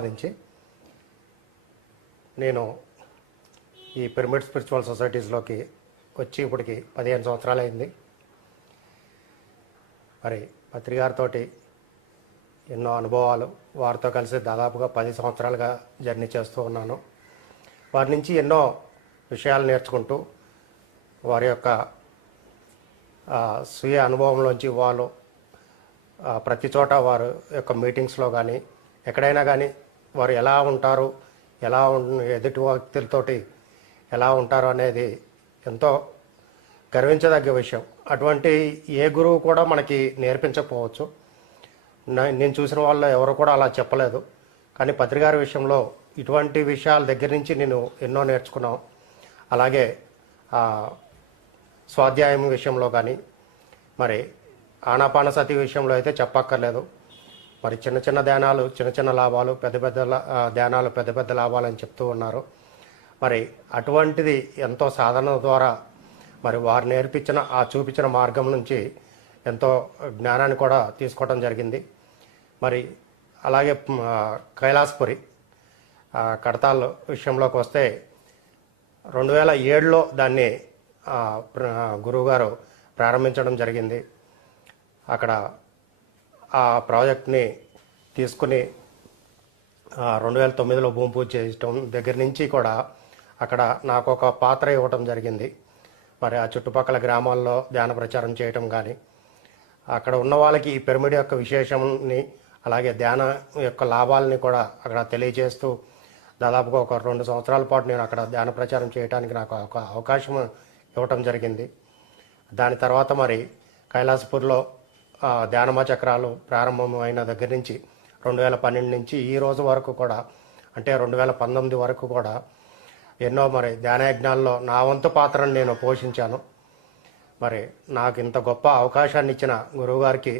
నుంచి నేను ఈ పిరమిడ్ స్పిరిచువల్ సొసైటీస్లోకి వచ్చి ఇప్పటికి 15 సంవత్సరాలు అయింది. మరి పత్రికారితో ఎన్నో అనుభవాలు, వారితో కలిసి దాదాపుగా 10 సంవత్సరాలుగా జర్నీ చేస్తూ ఉన్నాను. వారి నుంచి ఎన్నో విషయాలు నేర్చుకుంటూ వారి యొక్క స్వీయ అనుభవంలోంచి వాళ్ళు ప్రతి చోట వారి యొక్క మీటింగ్స్లో కానీ ఎక్కడైనా కానీ వారు ఎలా ఉంటారు, ఎదుటి వ్యక్తులతోటి ఎలా ఉంటారు అనేది ఎంతో గర్వించదగ్గ విషయం. అటువంటి ఏ గురువు కూడా మనకి నేర్పించకపోవచ్చు. నేను చూసిన వాళ్ళు ఎవరు కూడా అలా చెప్పలేదు. కానీ పత్రికారి విషయంలో ఇటువంటి విషయాల దగ్గర నుంచి నేను ఎన్నో నేర్చుకున్నాం. అలాగే స్వాధ్యాయం విషయంలో కానీ, మరి ఆనాపానసతి విషయంలో అయితే చెప్పక్కర్లేదు. మరి చిన్న చిన్న ధ్యానాలు చిన్న చిన్న లాభాలు, పెద్ద పెద్ద ధ్యానాలు పెద్ద పెద్ద లాభాలు అని చెప్తూ ఉన్నారు. మరి అటువంటిది ఎంతో సాధన ద్వారా మరి వారు నేర్పించిన చూపించిన మార్గం నుంచి ఎంతో జ్ఞానాన్ని కూడా తీసుకోవడం జరిగింది. మరి అలాగే కైలాసపురి కడతాల్ విషయంలోకి వస్తే 2007లో దాన్ని గురువుగారు ప్రారంభించడం జరిగింది. అక్కడ ఆ ప్రాజెక్ట్ని తీసుకుని 2009లో భూమి పూజ చేయటం దగ్గర నుంచి కూడా అక్కడ నాకు ఒక పాత్ర ఇవ్వటం జరిగింది. మరి ఆ చుట్టుపక్కల గ్రామాల్లో ధ్యాన ప్రచారం చేయటం కానీ, అక్కడ ఉన్న వాళ్ళకి ఈ పిరమిడ్ యొక్క విశేషాన్ని అలాగే ధ్యాన యొక్క లాభాలని కూడా అక్కడ తెలియజేస్తూ దాదాపుగా ఒక 2 సంవత్సరాల పాటు నేను అక్కడ ధ్యాన ప్రచారం చేయడానికి నాకు ఒక అవకాశం ఇవ్వటం జరిగింది. దాని తర్వాత మరి కైలాసపూర్లో ధ్యానమ చక్రాలు ప్రారంభమైన దగ్గర నుంచి 2012 నుంచి ఈ రోజు వరకు కూడా, అంటే 2019 వరకు కూడా ఎన్నో మరి ధ్యానయజ్ఞాల్లో నా వంతు పాత్రను నేను పోషించాను. మరి నాకు ఇంత గొప్ప అవకాశాన్ని ఇచ్చిన గురువుగారికి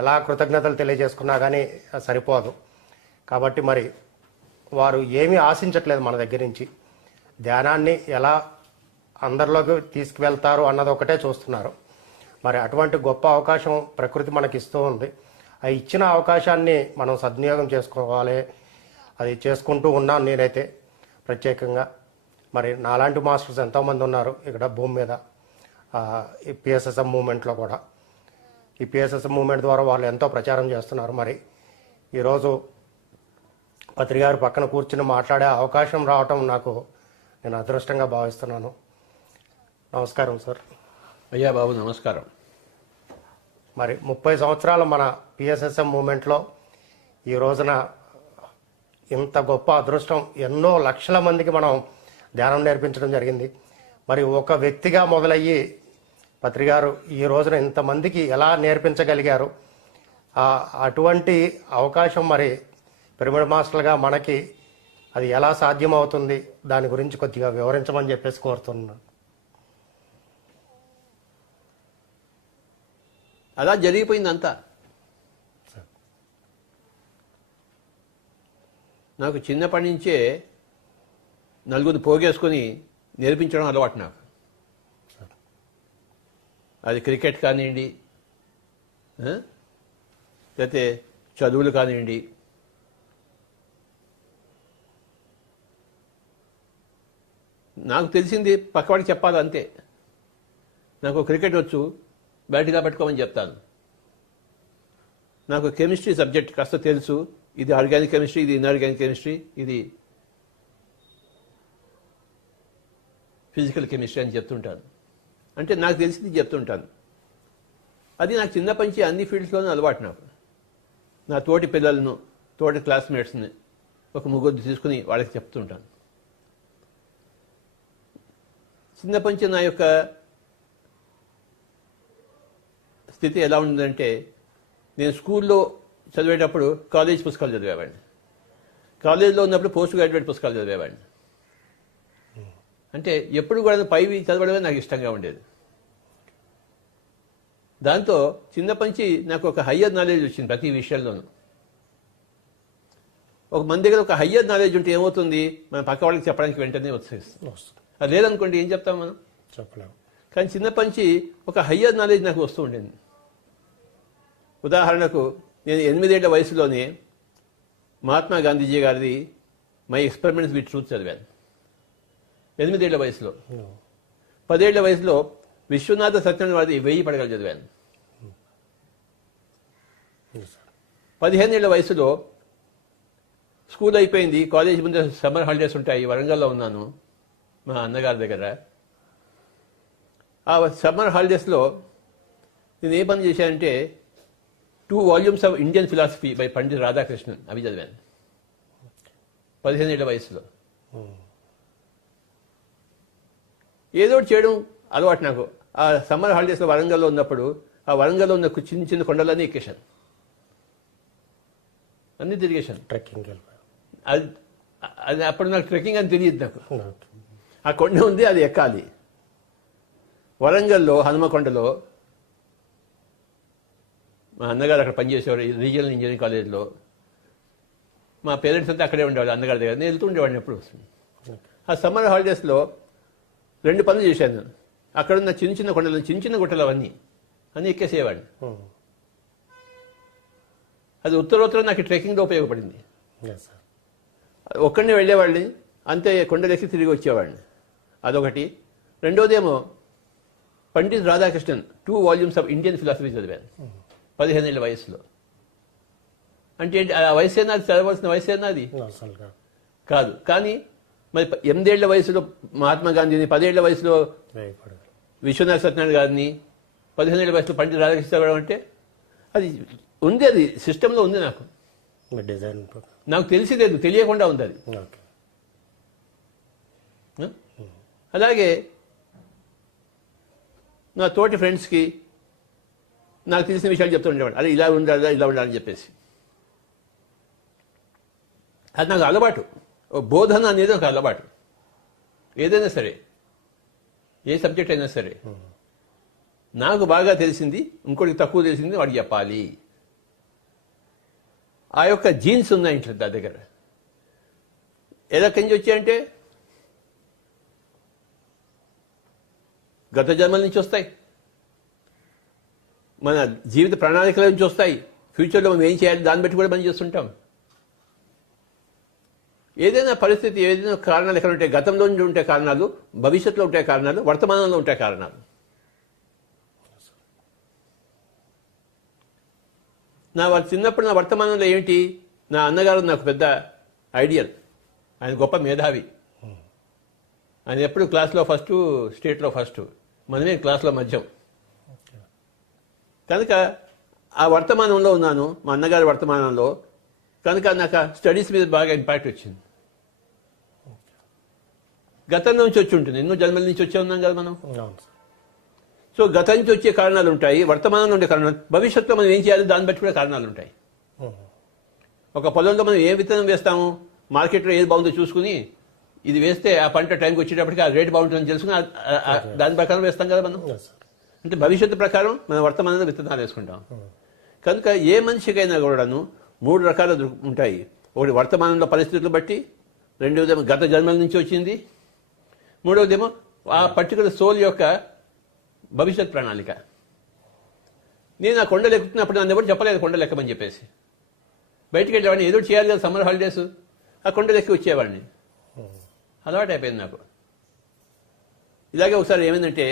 ఎలా కృతజ్ఞతలు తెలియజేసుకున్నా కానీ సరిపోదు. కాబట్టి మరి వారు ఏమీ ఆశించట్లేదు మన దగ్గర నుంచి. ధ్యానాన్ని ఎలా అందరిలోకి తీసుకువెళ్తారు అన్నది ఒకటే చూస్తున్నారు. మరి అటువంటి గొప్ప అవకాశం ప్రకృతి మనకి ఇస్తూ ఉంది. ఆ ఇచ్చిన అవకాశాన్ని మనం సద్వినియోగం చేసుకోవాలి. అది చేసుకుంటూ ఉన్నాను నేనైతే ప్రత్యేకంగా. మరి నాలాంటి మాస్టర్స్ ఎంతోమంది ఉన్నారు ఇక్కడ భూమి మీద. ఈ పిఎస్ఎస్ఎం మూమెంట్లో కూడా, ఈ పిఎస్ఎస్ఎం మూమెంట్ ద్వారా వాళ్ళు ఎంతో ప్రచారం చేస్తున్నారు. మరి ఈరోజు పత్రికారి పక్కన కూర్చుని మాట్లాడే అవకాశం రావటం నాకు నేను అదృష్టంగా భావిస్తున్నాను. నమస్కారం సార్. అయ్యా బాబు నమస్కారం. మరి 30 సంవత్సరాల మన పిఎస్ఎస్ఎం మూమెంట్లో ఈ రోజున ఇంత గొప్ప అదృష్టం, ఎన్నో లక్షల మందికి మనం ధ్యానం నేర్పించడం జరిగింది. మరి ఒక వ్యక్తిగా మొదలయ్యి పత్రికారు ఈ రోజున ఇంతమందికి ఎలా నేర్పించగలిగారు? అటువంటి అవకాశం మరి పిరమిడ్ మాస్టర్గా మనకి అది ఎలా సాధ్యమవుతుంది? దాని గురించి కొద్దిగా వివరించమని చెప్పేసి కోరుతున్నాను. అలా జరిగిపోయిందంతా. నాకు చిన్నప్పటి నుంచే నలుగురు పోగేసుకొని నేర్పించడం అలవాటు నాకు. అది క్రికెట్ కానివ్వండి, లేకపోతే చదువులు కానివ్వండి, నాకు తెలిసింది పక్కవాడికి చెప్పాలి అంతే. నాకు క్రికెట్ వచ్చు, బ్యాట్గా పెట్టుకోమని చెప్తాను. నాకు కెమిస్ట్రీ సబ్జెక్ట్ కాస్త తెలుసు, ఇది ఆర్గానిక్ కెమిస్ట్రీ, ఇది ఇన్ఆర్గానిక్ కెమిస్ట్రీ, ఇది ఫిజికల్ కెమిస్ట్రీ అని చెప్తుంటాను. అంటే నాకు తెలిసింది చెప్తుంటాను. అది నాకు చిన్నప్పటి నుంచి అన్ని ఫీల్డ్స్లోనూ అలవాటు. నాకు నా తోటి పిల్లలను, తోటి క్లాస్మేట్స్ని ఒక ముగ్గురు తీసుకుని వాళ్ళకి చెప్తుంటాను. చిన్నప్పటి నుంచి నా యొక్క స్థితి ఎలా ఉందంటే, నేను స్కూల్లో చదివేటప్పుడు కాలేజ్ పుస్తకాలు చదివేవాడిని, కాలేజీలో ఉన్నప్పుడు పోస్ట్ గ్రాడ్యుయేట్ పుస్తకాలు చదివేవాడిని. అంటే ఎప్పుడు కూడా పైవి చదవడమే నాకు ఇష్టంగా ఉండేది. దాంతో చిన్నప్పటి నుంచి నాకు ఒక హయ్యర్ నాలెడ్జ్ వచ్చింది ప్రతి విషయంలోనూ. ఒక మన దగ్గర ఒక హయ్యర్ నాలెడ్జ్ ఉంటే ఏమవుతుంది, మనం పక్క వాళ్ళకి చెప్పడానికి వెంటనే వచ్చేస్తుంది. అది లేదనుకోండి ఏం చెప్తాం మనం, చెప్పలేము. కానీ చిన్నప్పటి నుంచి ఒక హయ్యర్ నాలెడ్జ్ నాకు వస్తూ ఉండేది. ఉదాహరణకు నేను 8 ఏళ్ల వయసులోనే మహాత్మా గాంధీజీ గారిది మై ఎక్స్పెరిమెంట్స్ విత్ ట్రూత్ చదివాను 8 ఏళ్ల వయసులో. 10 ఏళ్ల వయసులో విశ్వనాథ సత్యనారాయణ వారిది 1000 పడగలు చదివాను. 15 ఏళ్ల వయసులో స్కూల్ అయిపోయింది, కాలేజ్ ముందు సమ్మర్ హాలిడేస్ ఉంటాయి, వరంగల్లో ఉన్నాను మా అన్నగారి దగ్గర. ఆ సమ్మర్ హాలిడేస్లో నేను ఏ పని చేశానంటే 2 volumes of Indian philosophy by Pandit Radhakrishnan అవి చదివాను 15 ఏళ్ల వయసులో. ఏదో ఒకటి చేయడం అలవాటు నాకు. ఆ సమ్మర్ హాలిడేస్లో వరంగల్లో ఉన్నప్పుడు ఆ వరంగల్లో ఉన్న చిన్న చిన్న కొండలన్నీ ఎక్కేశాను, అన్నీ తిరిగేశాను. ట్రెక్కింగ్ అది అది అప్పుడు నాకు ట్రెక్కింగ్ అని తెలియదు నాకు. ఆ కొండ ఉంది, అది ఎక్కాలి. వరంగల్లో హనుమకొండలో మా అన్నగారు అక్కడ పనిచేసేవారు రీజనల్ ఇంజనీరింగ్ కాలేజ్లో. మా పేరెంట్స్ అంతా అక్కడే ఉండేవాళ్ళు అన్నగారి దగ్గర. నేను వెళ్తూ ఉండేవాడిని ఎప్పుడు. ఆ సమ్మర్ హాలిడేస్లో 2 పనులు చేశాను. అక్కడున్న చిన్న చిన్న కొండలు, చిన్న చిన్న గుట్టలు అవన్నీ ఎక్కేసేవాడిని. అది ఉత్తరోత్తరం నాకు ట్రెక్కింగ్లో ఉపయోగపడింది. ఒక్కడిని వెళ్ళేవాడిని, అంతే కొండలు ఎక్కి తిరిగి వచ్చేవాడిని. అదొకటి. రెండోదేమో Pandit Radhakrishnan 2 volumes of Indian philosophy చదివాను 15 ఏళ్ల వయసులో. అంటే ఆ వయసు ఏనా, చదవలసిన వయసు ఏనా అది కాదు. కానీ మరి 8 ఏళ్ల వయసులో మహాత్మా గాంధీని, 10 ఏళ్ల వయసులో విశ్వనాథ సత్యనారాయణ గారిని, 15 ఏళ్ల వయసులో పండిత్ రాధాకృష్ణ చదవడం అంటే అది ఉంది, అది సిస్టంలో ఉంది. నాకు డిజైన్ నాకు తెలియలేదు, తెలియకుండా ఉంది అది. అలాగే నా తోటి ఫ్రెండ్స్కి నాకు తెలిసిన విషయాలు చెప్తూ ఉండేవాడు, అదే ఇలా ఉండాలి, ఇలా ఉండాలని చెప్పేసి. అది నాకు అలవాటు. బోధన అనేది ఒక అలవాటు. ఏదైనా సరే, ఏ సబ్జెక్ట్ అయినా సరే, నాకు బాగా తెలిసింది ఇంకోటికి తక్కువ తెలిసింది వాడికి చెప్పాలి. ఆ యొక్క జీన్స్ ఉన్నాయి ఇంట్లో నా దగ్గర. ఎక్కడి నుంచి వచ్చాయంటే గత జన్మల నుంచి వస్తాయి, మన జీవిత ప్రణాళికల నుంచి వస్తాయి. ఫ్యూచర్లో మనం ఏం చేయాలి దాన్ని బట్టి కూడా మనం చేస్తుంటాం. ఏదైనా పరిస్థితి, ఏదైనా కారణాలు ఎక్కడ ఉంటాయి, గతంలో నుంచి ఉంటే కారణాలు, భవిష్యత్తులో ఉంటే కారణాలు, వర్తమానంలో ఉంటే కారణాలు. చిన్నప్పుడు నా వర్తమానంలో ఏంటి, నా అన్నగారు నాకు పెద్ద ఐడియల్. ఆయన గొప్ప మేధావి. ఆయన ఎప్పుడు క్లాస్లో ఫస్ట్, స్టేట్లో ఫస్ట్, మనమే క్లాస్లో మధ్యం. కనుక ఆ వర్తమానంలో ఉన్నాను, మా అన్నగారి వర్తమానంలో. కనుక నాకు స్టడీస్ మీద బాగా ఇంపాక్ట్ వచ్చింది. గతం నుంచి వచ్చి ఉంటుంది, ఎన్నో జన్మల నుంచి వచ్చే ఉన్నాం కదా మనం. సో గతం నుంచి వచ్చే కారణాలు ఉంటాయి, వర్తమానంలో ఉండే కారణాలు, భవిష్యత్తులో మనం ఏం చేయాలి దాన్ని బట్టి కూడా కారణాలు ఉంటాయి. ఒక పొలంలో మనం ఏ విత్తనం వేస్తాము, మార్కెట్లో ఏది బాగుందో చూసుకుని ఇది వేస్తే ఆ పంట టైంకి వచ్చేటప్పటికి ఆ రేట్ బాగుంటుందని తెలుసుకుని దాని ప్రకారం వేస్తాం కదా మనం. అంటే భవిష్యత్తు ప్రకారం మనం వర్తమానంలో విత్తనాలు వేసుకుంటాం. కనుక ఏ మనిషికైనా కూడాను 3 రకాలు ఉంటాయి. ఒకటి వర్తమానంలో పరిస్థితులు బట్టి, రెండవదేమో గత జన్మల నుంచి వచ్చింది, మూడవదేమో ఆ పర్టికులర్ సోల్ యొక్క భవిష్యత్ ప్రణాళిక. నేను ఆ కొండలు ఎక్కుతున్నప్పుడు నన్ను ఎవరు చెప్పలేదు కొండలు ఎక్కమని చెప్పేసి. బయటికి వెళ్ళేవాడిని, ఏదో చేయాలి కదా సమ్మర్ హాలిడేస్, ఆ కొండలు ఎక్కి వచ్చేవాడిని. అలవాటు అయిపోయింది నాకు. ఇలాగే ఒకసారి ఏమైందంటే,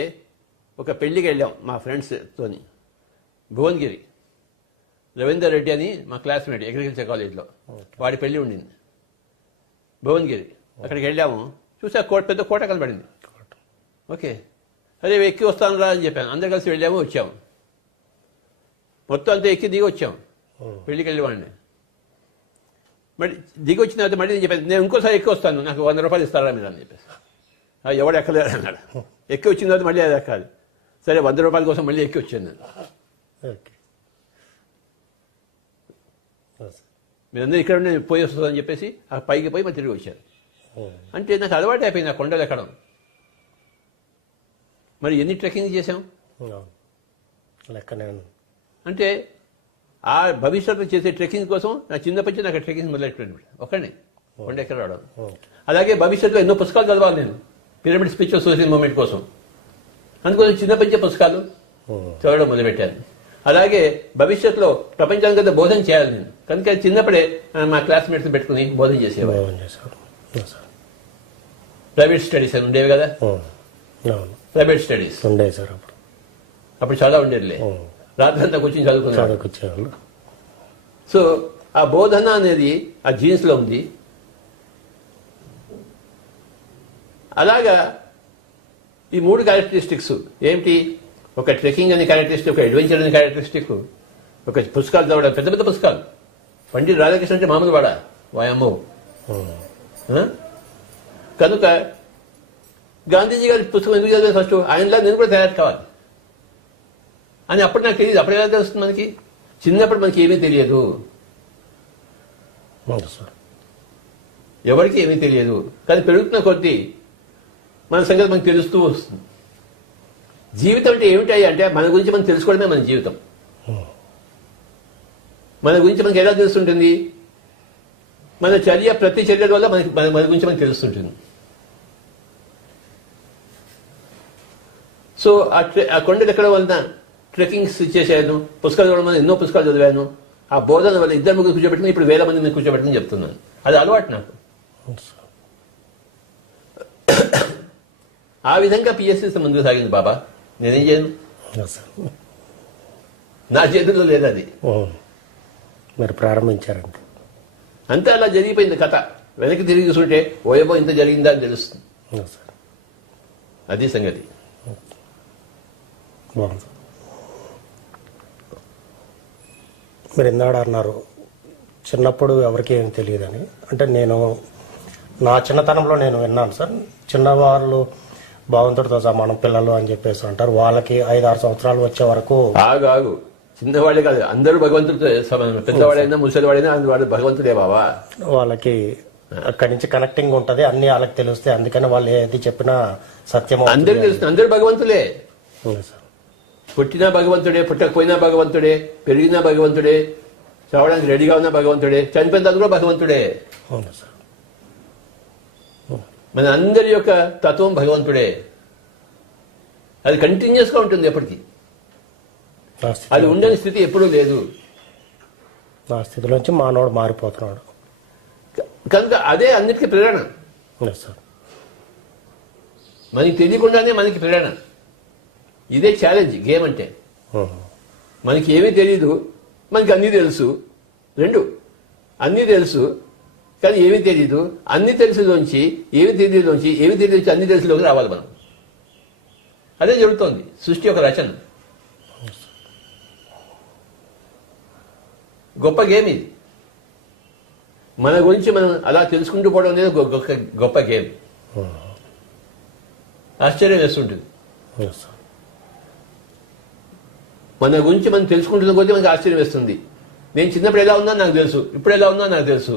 ఒక పెళ్లికి వెళ్ళాం మా ఫ్రెండ్స్తోని, భువనగిరి. రవీందర్ రెడ్డి అని మా క్లాస్మేట్ అగ్రికల్చర్ కాలేజ్లో, వాడి పెళ్లి ఉండింది భువనగిరి. అక్కడికి వెళ్ళాము, చూసి ఆ పెద్ద కోట కనబడింది. ఓకే, అదే ఎక్కి వస్తాను రా అని చెప్పాను. అందరు కలిసి వెళ్ళాము, వచ్చాము. మొత్తం అంతా ఎక్కి దిగి వచ్చాము పెళ్లికి వెళ్ళేవాడిని. మళ్ళీ దిగి వచ్చిన తర్వాత మళ్ళీ నేను చెప్పాను, నేను ఇంకోసారి ఎక్కి వస్తాను, నాకు 100 రూపాయలు ఇస్తారా మీరు అని చెప్పేసి. ఎవడు ఎక్కలేదు అన్నాడు. ఎక్కి వచ్చిన తర్వాత మళ్ళీ అది ఎక్కాలి. సరే 100 రూపాయల కోసం మళ్ళీ ఎక్కి వచ్చాను నేను. మీరందరూ ఇక్కడ ఉండి పోయి వస్తుందని చెప్పేసి ఆ పైకి పోయి మరి తిరిగి వచ్చాను. అంటే నాకు అలవాటు అయిపోయింది ఆ కొండలు ఎక్కడం. మరి ఎన్ని ట్రెక్కింగ్ చేశాం లెక్కనే. అంటే ఆ భవిష్యత్తు చేసే ట్రెక్కింగ్ కోసం నా చిన్నప్పటి నుంచి నాకు ట్రెక్కింగ్ మొదలెట్టాను ఒకడిని కొండ ఎక్కడ రావడం. అలాగే భవిష్యత్తులో ఎన్నో పుస్తకాలు చదవాలి నేను, పిరమిడ్ స్పిరిచువల్ సోషల్ మూవ్మెంట్ కోసం. అందుకోసం చిన్నప్పటి నుంచే పుస్తకాలు చదవడం మొదలుపెట్టాను. అలాగే భవిష్యత్తులో ప్రపంచానికంతా బోధన చేయాలి నేను. కనుక చిన్నప్పుడే మా క్లాస్మేట్స్ పెట్టుకుని బోధన చేసేవాడు. బాగుంది చేశారు. అవును సార్. ప్రైవేట్ స్టడీస్ అని ఉండేవి కదా, అవును ప్రైవేట్ స్టడీస్ ఉండే సార్ అప్పుడు. అప్పుడు చాలా ఉండేదిలే. రాత్రంతా కూర్చొని చదువుకున్నాడు. చదువుకొచ్చేవాళ్ళు. సో ఆ బోధన అనేది ఆ జీన్స్ లో ఉంది. అలాగా ఈ 3 క్యారెక్టరిస్టిక్స్ ఏమిటి? ఒక ట్రెక్కింగ్ అనే క్యారెక్టరిస్టిక్, ఒక అడ్వెంచర్ అనే క్యారెక్టరిస్టిక్, ఒక పుస్తకాలు చదవడం, పెద్ద పెద్ద పుస్తకాలు. పండిట్ రాధాకృష్ణ అంటే మామూలు వాడా? వాయమ్మో. కనుక గాంధీజీ గారి పుస్తకం ఎందుకు చదివాను ఫస్ట్? ఆయనలా నేను కూడా తయారు కావాలి అని అప్పుడు నాకు తెలియదు. అప్పుడు ఎలా తెలుస్తుంది మనకి? చిన్నప్పుడు మనకి ఏమీ తెలియదు, అవును సార్. ఎవరికి ఏమీ తెలియదు. కానీ పెరుగుతున్న కొద్దీ మన సంగతి మనకు తెలుస్తూ వస్తుంది. జీవితం అంటే ఏమిటాయి అంటే మన గురించి మనం తెలుసుకోవడమే మన జీవితం. మన గురించి మనకి ఎలా తెలుస్తుంటుంది? మన చర్య, ప్రతి చర్య వల్ల మనకి మన గురించి మనకు తెలుస్తుంటుంది. సో ఆ కొండలు ఎక్కడ వలన ట్రెక్కింగ్స్ చేశాను, పుస్తకాలు చదవడం వల్ల ఎన్నో పుస్తకాలు చదివాను. ఆ బోధన వల్ల 2 కూర్చోబెట్టుకుని ఇప్పుడు 1000 మందిని కూర్చోబెట్టుకుని చెప్తున్నాను. అది అలవాటు నాకు. అవును సార్. ఆ విధంగా పిఎస్సీ ముందుకు సాగింది బాబా. నేనేం చేయను, అవును సార్. నా చేతుల్లో లేదు అది. మీరు ప్రారంభించారంటే అంతే అలా జరిగిపోయింది కథ. వెనక్కి తిరిగి చూసుంటే ఓయబో ఇంత జరిగిందా అని తెలుస్తుంది. అవును సార్. అది సంగతి. బాగుంది. మీరు ఇందాడ అన్నారు చిన్నప్పుడు ఎవరికి ఏం తెలియదని. అంటే నేను నా చిన్నతనంలో నేను విన్నాను సార్, చిన్నవాళ్ళు భగవంతుడితో సమానం పిల్లలు అని చెప్పేసి అంటారు. వాళ్ళకి 5-6 సంవత్సరాలు వచ్చే వరకు ఆగు చిన్నవాళ్ళే కాదు, అందరూ భగవంతుడితో సమానం. పెద్దవాడైనా ముసలివాడైనా వాడు భగవంతుడే బాబా. వాళ్ళకి అక్కడి నుంచి కనెక్టింగ్ ఉంటది, అన్ని వాళ్ళకి తెలుస్తాయి. అందుకని వాళ్ళు ఏది చెప్పినా సత్యం అందరికి తెలుస్తుంది. అందరూ భగవంతులే. సార్. పుట్టినా భగవంతుడే, పుట్టకపోయినా భగవంతుడే, పెరిగినా భగవంతుడే, చావడానికి రెడీగా ఉన్నా భగవంతుడే, చనిపోయిన తర్వాత కూడా భగవంతుడే. అవును సార్. మన అందరి యొక్క తత్వం భగవంతుడే. అది కంటిన్యూస్ గా ఉంటుంది ఎప్పటికీ. అది ఉండని స్థితి ఎప్పుడూ లేదు. ఆ స్థితిలోంచి మానవుడు మారిపోతున్నాడు. కనుక అదే అన్నిటికీ ప్రేరణ. సార్. మనకి తెలియకుండానే మనకి ప్రేరణ. ఇదే ఛాలెంజ్ గేమ్ అంటే. మనకి ఏమీ తెలీదు, మనకి అన్నీ తెలుసు. 2 అన్నీ తెలుసు కానీ ఏమీ తెలీదు. అన్ని తెలుసులోంచి ఏమి తెలియదులోంచి, ఏమి తెలియదు అన్ని తెలుసులోకి రావాలి మనం. అదే జరుగుతోంది సృష్టి యొక్క రచన. గొప్ప గేమ్ ఇది. మన గురించి మనం అలా తెలుసుకుంటూ పోవడం అనేది గొప్ప గేమ్. ఆశ్చర్యం వేస్తుంటుంది. మన గురించి మనం తెలుసుకుంటున్న కొద్దీ మనకి ఆశ్చర్యం వేస్తుంది. నేను చిన్నప్పుడు ఎలా ఉన్నా నాకు తెలుసు, ఇప్పుడు ఎలా ఉన్నా నాకు తెలుసు.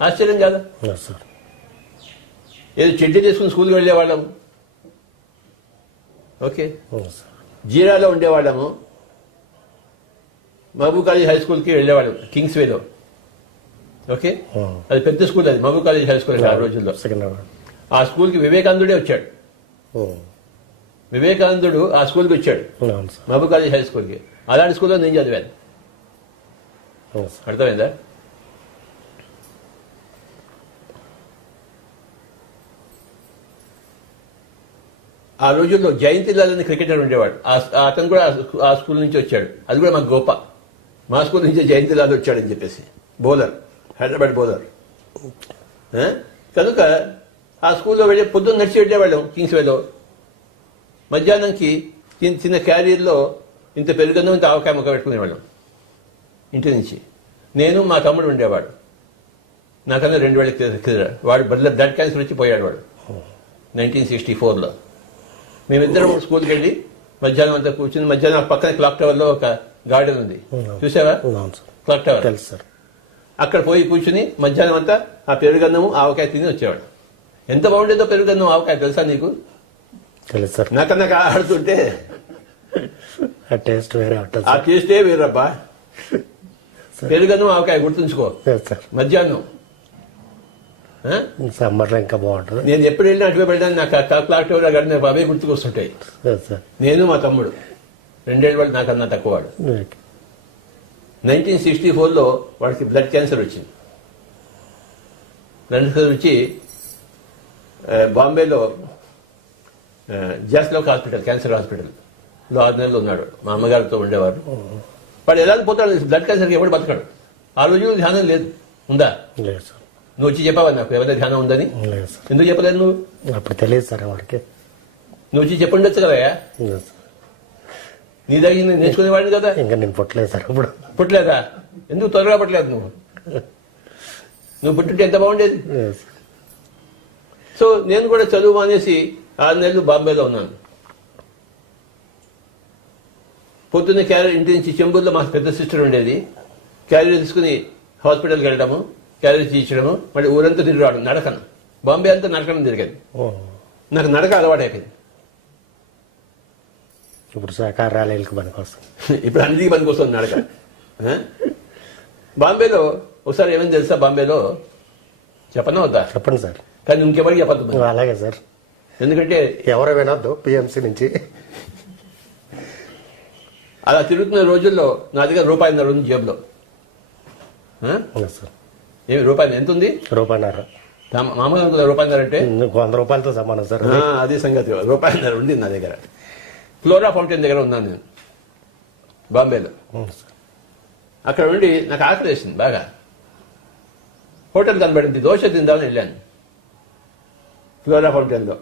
ఆశ్చర్యం కాదా? ఏదో చెడ్డీ చేసుకుని స్కూల్కి వెళ్ళేవాళ్ళము, ఓకే, జీరాలో ఉండేవాళ్ళము, మహబూబ్ కాలేజ్ హై స్కూల్కి వెళ్ళేవాళ్ళం కింగ్స్ వేలో, ఓకే. అది పెద్ద స్కూల్, అది మహబూబ్ కాలేజ్ హై స్కూల్ ఆ రోజుల్లో. ఆ స్కూల్కి వివేకానందుడే వచ్చాడు. వివేకానందుడు ఆ స్కూల్కి వచ్చాడు, మహబూబ్ కాలేజ్ హై స్కూల్కి. అలాంటి స్కూల్లో నేను చదివాను. అర్థమైందా? ఆ రోజుల్లో జయంతిలాల్ అని క్రికెటర్ ఉండేవాడు. అతను కూడా ఆ స్కూల్ నుంచి వచ్చాడు. అది కూడా మాకు గొప్ప. మా స్కూల్ నుంచే జయంతిలాల్ వచ్చాడని చెప్పేసి, బౌలర్, హైదరాబాద్ బౌలర్. కనుక ఆ స్కూల్లో వెళ్ళి పొద్దున్న నడిచి వెళ్ళేవాళ్ళం కింగ్స్ వేలో. మధ్యాహ్నంకి చిన్న క్యారియర్లో ఇంత పెరుగన్నం, ఇంత ఆవకాయ ముక్క పెట్టుకునేవాళ్ళం ఇంటి నుంచి. నేను మా తమ్ముడు ఉండేవాడు, నాకన్నా 2 ఏళ్ళకి. వాడు బ్లడ్ క్యాన్సర్ వచ్చి పోయాడు వాడు 1964లో. మేమిద్దరం స్కూల్కి వెళ్ళి మధ్యాహ్నం అంతా కూర్చుని, మధ్యాహ్నం పక్కన క్లాక్ టవర్లో ఒక గార్డెన్ ఉంది, చూసావా? Clock tower. అక్కడ పోయి కూర్చుని మధ్యాహ్నం అంతా ఆ పెరుగన్నము ఆవకాయ తిని వచ్చేవాడు. ఎంత బాగుండేదో పెరుగన్నం ఆవకాయ, తెలుసా నీకు? తెలుసు. నాకన్నా ఆడుతుంటే ఆ టేస్టే వేరబ్బా. పెరుగన్నం ఆవకాయ గుర్తుంచుకో. మధ్యాహ్నం సమ్మర్లో ఇంకా బాగుంటుంది. నేను ఎప్పుడు వెళ్ళినా అటువైపు వెళ్ళాను, నాకు క్లాక్ టవర్ గడిన అవే గుర్తుకొస్తుంటాయి. నేను మా తమ్ముడు 2 ఏళ్ళ వాడు నాకన్నా తక్కువ వాడు. ఓకే. 1964లో వాడికి బ్లడ్ క్యాన్సర్ వచ్చింది. బ్లడ్ క్యాన్సర్ వచ్చి బాంబేలో జాస్లాక్ హాస్పిటల్, క్యాన్సర్ హాస్పిటల్లో 6 నెలలు ఉన్నాడు. మా అమ్మగారితో ఉండేవారు. వాడు ఎలా పోతాడు, బ్లడ్ క్యాన్సర్కి ఎవడు బతకాడు. ఆ రోజు ధ్యానం లేదు. ఉందా? లేదు సార్. నువ్వు వచ్చి చెప్పావా నాకు ఎవరైనా ధ్యానం ఉందని? లేదు సార్. ఎందుకు చెప్పలేదు నువ్వు? అప్పుడు తెలియదు సార్ వాడికి. నువ్వు వచ్చి చెప్పుండొచ్చు కదా. లేదు సార్. నీ దగ్గర నేను నేర్చుకునేవాడిని కదా. ఇంకా నేను పుట్టలేదు సార్ అప్పుడు. పుట్టలేదా? ఎందుకు త్వరగా పుట్టలేదు నువ్వు? నువ్వు పుట్టింటే ఎంత బాగుండేది. లేదు సార్. సో నేను కూడా చదువు మానేసి 6 నెలలు బాంబేలో ఉన్నాను. పొద్దున్నే క్యారియర్, ఇంటి నుంచి చెంబూరులో మా పెద్ద సిస్టర్ ఉండేది. క్యారియర్ తీసుకుని హాస్పిటల్కి వెళ్ళడము, క్యారియర్ తీయించడము, మళ్ళీ ఊరంతా తిరిగి రావడం నడకను. బాంబే అంతా నడకడం తిరిగేది. నాకు నడక అలవాటు అయిపోయింది. ఇప్పుడు సహకార ర్యాలీలకు పనికొస్తుంది. ఇప్పుడు అన్నిటికీ పనికి వస్తుంది నడక. బాంబేలో ఒకసారి ఏమైంది తెలుసా? బాంబేలో చెప్పనా వద్దా? చెప్పండి సార్. కానీ ఇంకెవరికి చెప్పద్దు. అలాగే సార్. ఎందుకంటే ఎవరు వినొద్దు పిఎంసీ నుంచి. అలా తిరుగుతున్న రోజుల్లో నా దగ్గర ₹1.5 ఉంది జేబులో. సార్. ఏమి రూపాయి ఎంత ఉంది? ₹1.5. మామూలుగా అనుకుందా ₹1.5 అంటే? ₹100 సమానం సార్. అది సంగతి. ₹1.5 ఉంది నా దగ్గర. ఫ్లోరా ఫౌంటైన్ దగ్గర ఉన్నాను నేను బాంబేలో. అక్కడ ఉండి నాకు ఆకలి వేసింది బాగా. హోటల్ కనబడింది, దోశ తిందామని వెళ్ళాను. ఫ్లోరా ఫౌంటైన్లో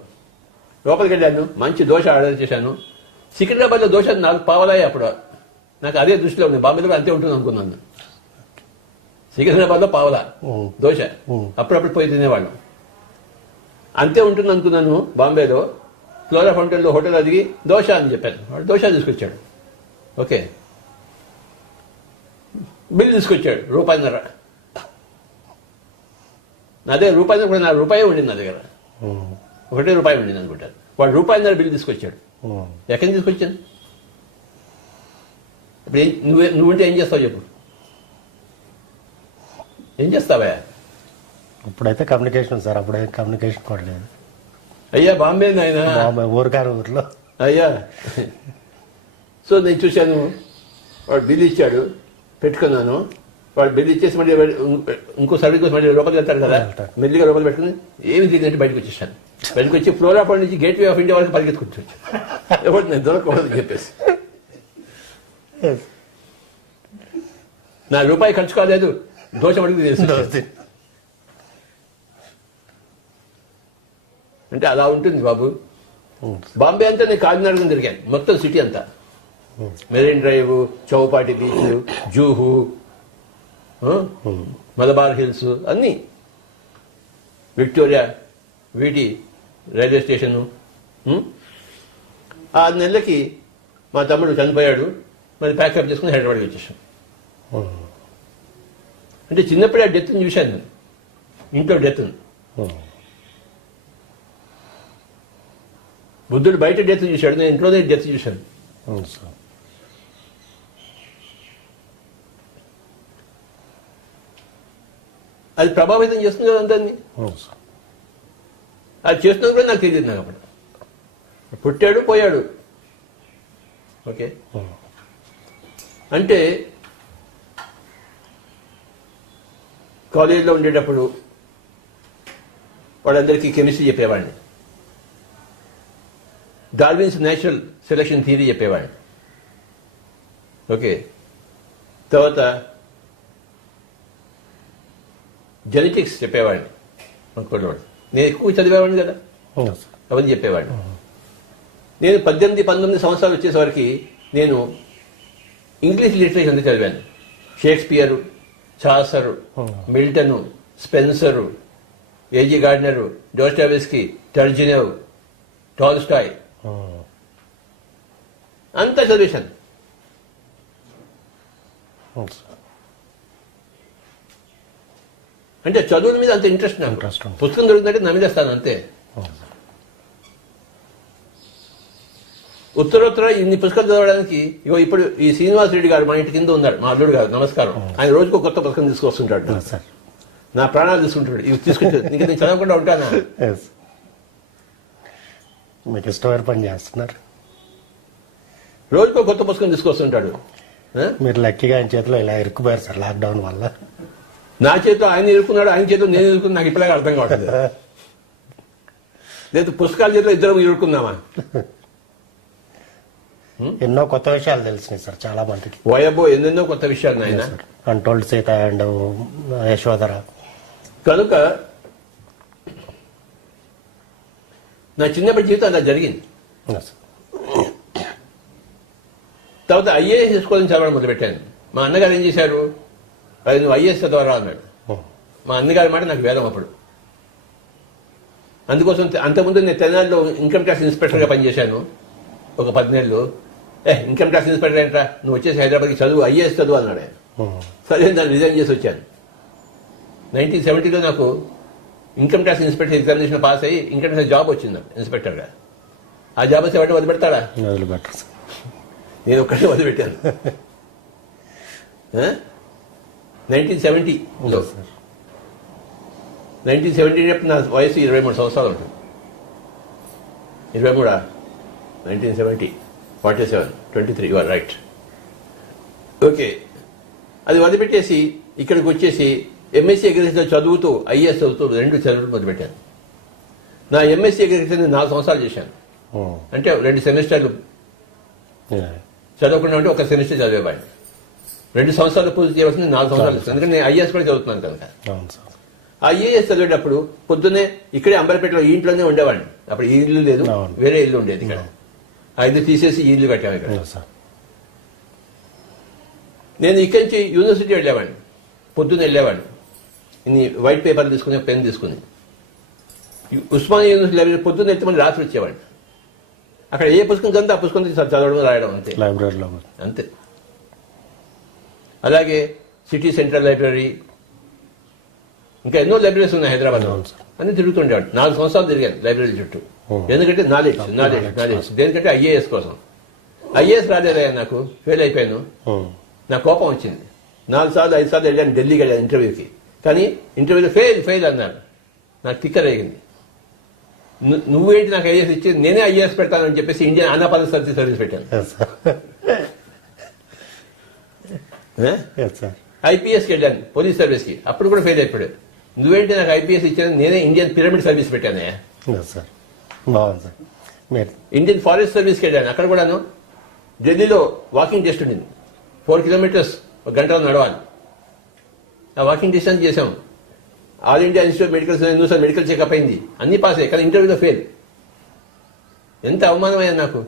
లోపలికి వెళ్ళాను, మంచి దోశ ఆర్డర్ చేశాను. సికింద్రాబాద్లో దోశ 4 పావలాయి అప్పుడు. నాకు అదే దృష్టిలో ఉంది. బాంబేలో అంతే ఉంటుంది అనుకున్నాను. సికింద్రాబాద్లో పావలా దోశ, అప్పుడప్పుడు పోయి తినేవాళ్ళం. అంతే ఉంటుంది అనుకున్నాను బాంబేలో. ఫ్లోరా ఫౌంటైన్లో హోటల్ అదిగి దోశ అని చెప్పాను. వాడు దోశ తీసుకొచ్చాడు. ఓకే, బిల్ తీసుకొచ్చాడు ₹1.5. నా దగ్గర ₹1.5 కూడా, ₹1 ఉండింది నా దగ్గర. ₹1 ఉండింది అనుకుంటాను. వాడు ₹1.5 బిల్ తీసుకొచ్చాడు. ఎక్కడి నుంచి తీసుకొచ్చాను? ఇప్పుడు నువ్వుంటే ఏం చేస్తావు చెప్పు? ఏం చేస్తావా? ఇప్పుడైతే కమ్యూనికేషన్ సార్. అప్పుడే కమ్యూనికేషన్ కూడా లేదు. అయ్యా బాంబే నాయన, ఊరికారు ఊర్లో. అయ్యా. సో నేను చూశాను, వాడు బిల్ ఇచ్చాడు, పెట్టుకున్నాను. వాడు బిల్ ఇచ్చేసి మళ్ళీ ఇంకో సర్వీస్ కోసం మళ్ళీ లోపలికి వెళ్తాడు కదా, మెల్లిగా లోపల పెట్టుకుని ఏమి దిగినట్టు బయటకు వచ్చేసాను. బయటకు వచ్చి ఫ్లోరా పాయింట్ నుంచి గేట్ వే ఆఫ్ ఇండియా వరకు పరిగెత్తుకొచ్చు. ఎవరు నేను దొరకకూడదని చెప్పేసి. నా రూపాయి ఖర్చు కాలేదు, దోశ అడుగు తెలుసు. అంటే అలా ఉంటుంది బాబు. బాంబే అంతా నేను కాకినాడకు తిరిగాను, మొత్తం సిటీ అంతా. Marine drive, Chowpatty beach, Juhu, Malabar hills అన్నీ, విక్టోరియా, వీటి రైల్వే స్టేషను. 6 నెలలకి మా తమ్ముడు చనిపోయాడు. మరి ప్యాకప్ చేసుకుని హైదరాబాద్కి వచ్చేసాం. అంటే చిన్నప్పుడే ఆ డెత్ని చూశాను నేను, ఇంట్లో డెత్ని. బుద్ధుడు బయట డెత్ చూశాడు, నేను ఇంట్లోనే డెత్ చూశాను. అది ప్రభావితం చేస్తుంది కదా అందరినీ. అది చేస్తున్నది కూడా నాకు తెలియదు. నాకు అప్పుడు పుట్టాడు, పోయాడు. ఓకే, అంటే కాలేజీలో ఉండేటప్పుడు వాళ్ళందరికీ కెమిస్ట్రీ చెప్పేవాడిని, డార్విన్స్ నేచురల్ సెలక్షన్ థియరీ చెప్పేవాడిని. ఓకే, తర్వాత జెనెటిక్స్ చెప్పేవాడిని అనుకోవాడు. నేను ఎక్కువ చదివేవాడిని కదా, అవన్నీ చెప్పేవాడిని. నేను 18-19 సంవత్సరాలు వచ్చేసరికి నేను ఇంగ్లీష్ లిటరేచర్ అంతా చదివాను. షేక్స్పియరు, చాసరు, మిల్టను, స్పెన్సరు, ఏజీ గార్డినరు, డోస్టావెస్కీ, టర్జనెవ్, టాల్స్టాయ్ అంతా చదివేశాను. అంటే చదువుల మీద అంత ఇంట్రెస్ట్ నాకు. పుస్తకం దొరుకుతుందంటే నమిలేస్తాను అంతే. ఉత్తరోత్తర ఇన్ని పుస్తకాలు చదవడానికి ఇగో ఇప్పుడు ఈ శ్రీనివాస్ రెడ్డి గారు మా ఇంటి కింద ఉన్నారు, మా అల్లుడు గారు, నమస్కారం. ఆయన రోజుకు కొత్త పుస్తకం తీసుకొస్తుంటాడు. నా ప్రాణాలు తీసుకుంటాడు. ఇవి తీసుకుంటే నీకు నేను చదవకుండా ఉంటానా? మీకు ఇష్టమైన పని చేస్తున్నారు. రోజుకో కొత్త పుస్తకం తీసుకొస్తుంటాడు. మీరు లక్కీగా ఆయన చేతిలో ఇలా ఇరుక్కుపోయారు సార్ లాక్డౌన్ వల్ల. నా చేతిలో ఆయన ఇరుక్కున్నాడు, ఆయన చేతిలో నేను ఇరుక్కున్నా, నాకు ఇప్పటిలాగా అర్థం కావట్లేదు. లేదు పుస్తకాల చేతిలో ఇద్దరం ఇరుక్కుందామా? ఎన్నో కొత్త విషయాలు తెలిసినాయి సార్ చాలా మందికి. వయబో ఎన్నెన్నో కొత్త విషయాలు నాయన. Untold Sita and Yashodhara. కనుక నా చిన్నప్పటి జీవితం అలా జరిగింది. తర్వాత ఐఏఎస్ తీసుకోవాలని చదవడం మొదలుపెట్టాను. మా అన్నగారు ఏం చేశారు, అది నువ్వు ఐఏఎస్ చదవరా అన్నాడు. మా అన్నగారి మాట నాకు వేదం అప్పుడు. అందుకోసం అంతకుముందు నేను తెనాలిలో ఇన్కమ్ ట్యాక్స్ ఇన్స్పెక్టర్గా పనిచేశాను ఒక 10 నెలలు. ఇన్కమ్ ట్యాక్స్ ఇన్స్పెక్టర్ ఏంట్రా, నువ్వు వచ్చేసి హైదరాబాద్కి చదువు, ఐఏఎస్ చదువు అన్నాడు ఆయన. సరే దాన్ని రిజైన్ చేసి వచ్చాను. 1970లో నాకు income tax inspector examination pass అయ్యి ఇన్కమ్ ట్యాక్స్ జాబ్ వచ్చింది నాకు ఇన్స్పెక్టర్గా. ఆ జాబ్ వస్తే వాటిని వదిలిపెడతాడా? వదిలిపెట్టారు సార్. నేను ఒక్కడే వదిలిపెట్టాను. 1970లో 1970 నా వయసు 23 సంవత్సరాలు ఉంటుంది. 23 1970 47 23 యువర్ రైట్. ఓకే, అది వదిలిపెట్టేసి ఇక్కడికి వచ్చేసి ఎంఎస్సీ అగ్రికల్చర్ చదువుతూ ఐఏఎస్ చదువుతూ 2 చదువుతూ మొదలుపెట్టాను. నా ఎంఎస్సీ అగ్రికల్చర్ 4 సంవత్సరాలు చేశాను. అంటే 2 సెమిస్టర్లు చదవకుండా ఉంటే 1 సెమిస్టర్ చదివేవాడిని. 2 సంవత్సరాలు పూర్తి చేయవలసింది 4 సంవత్సరాలు. ఎందుకంటే నేను ఐఏఎస్ కూడా చదువుతున్నాను కనుక. ఐఏఎస్ చదివేటప్పుడు పొద్దున్నే ఇక్కడే అంబర్పేటలో ఈ ఇంట్లోనే ఉండేవాడిని. అప్పుడు ఈ ఇల్లు లేదు, వేరే ఇల్లు ఉండేది ఇక్కడ. ఆ ఇల్లు తీసేసి ఈ ఇల్లు కట్టాము ఇక్కడ. నేను ఇక్కడి నుంచి యూనివర్సిటీ వెళ్ళేవాడిని, పొద్దున్న వెళ్ళేవాడిని. ఇన్ని వైట్ పేపర్ తీసుకుని పెన్ తీసుకుని ఉస్మానియా యూనివర్సిటీ లైబ్రరీ పొద్దున్న వెళ్తే మళ్ళీ రాత్రి వచ్చేవాడిని. అక్కడ ఏ పుస్తకం కంటే ఆ పుస్తకం చదవడం రాయడం అంతే, లైబ్రరీలో అంతే. అలాగే సిటీ సెంట్రల్ లైబ్రరీ, ఇంకా ఎన్నో లైబ్రరీస్ ఉన్నాయి హైదరాబాద్లో, అన్ని తిరుగుతుండేవాడు. 4 సంవత్సరాలు తిరిగాను లైబ్రరీ చుట్టూ. ఎందుకంటే నాలెడ్జ్. దేనికంటే ఐఏఎస్ కోసం. ఐఏఎస్ రాలేదయ్యా, నాకు ఫెయిల్ అయిపోయాను. నాకు కోపం వచ్చింది. 4 సార్లు 5 సార్లు వెళ్ళాను, ఢిల్లీకి వెళ్ళాను ఇంటర్వ్యూకి. కానీ ఇంటర్వ్యూలో ఫెయిల్ అన్నారు. నాకు తిక్కరేగింది. నువ్వేంటి నాకు ఐఏఎస్ ఇచ్చి, నేనే ఐఏఎస్ పెడతానని చెప్పేసి ఇండియన్ అన్నపద సర్వీస్ పెట్టాను. ఐపీఎస్కి వెళ్ళాను, పోలీస్ సర్వీస్కి. అప్పుడు కూడా ఫెయిల్ అయిపోయాడు. నువ్వేంటి నాకు ఐపీఎస్ ఇచ్చాను, నేనే ఇండియన్ పిరమిడ్ సర్వీస్ పెట్టానే. ఇండియన్ ఫారెస్ట్ సర్వీస్కి వెళ్ళాను. అక్కడ కూడాను ఢిల్లీలో వాకింగ్ టెస్ట్ ఉండింది. 4 కిలోమీటర్స్ 1 గంటలో నడవాలి. ఆ వాకింగ్ డిస్టెన్స్ చేసాం. All India institute medical science medical checkup అయింది, అన్ని పాస్ అయ్యాయి. కానీ ఇంటర్వ్యూలో ఫెయిల్. ఎంత అవమానమయ్యా నాకు.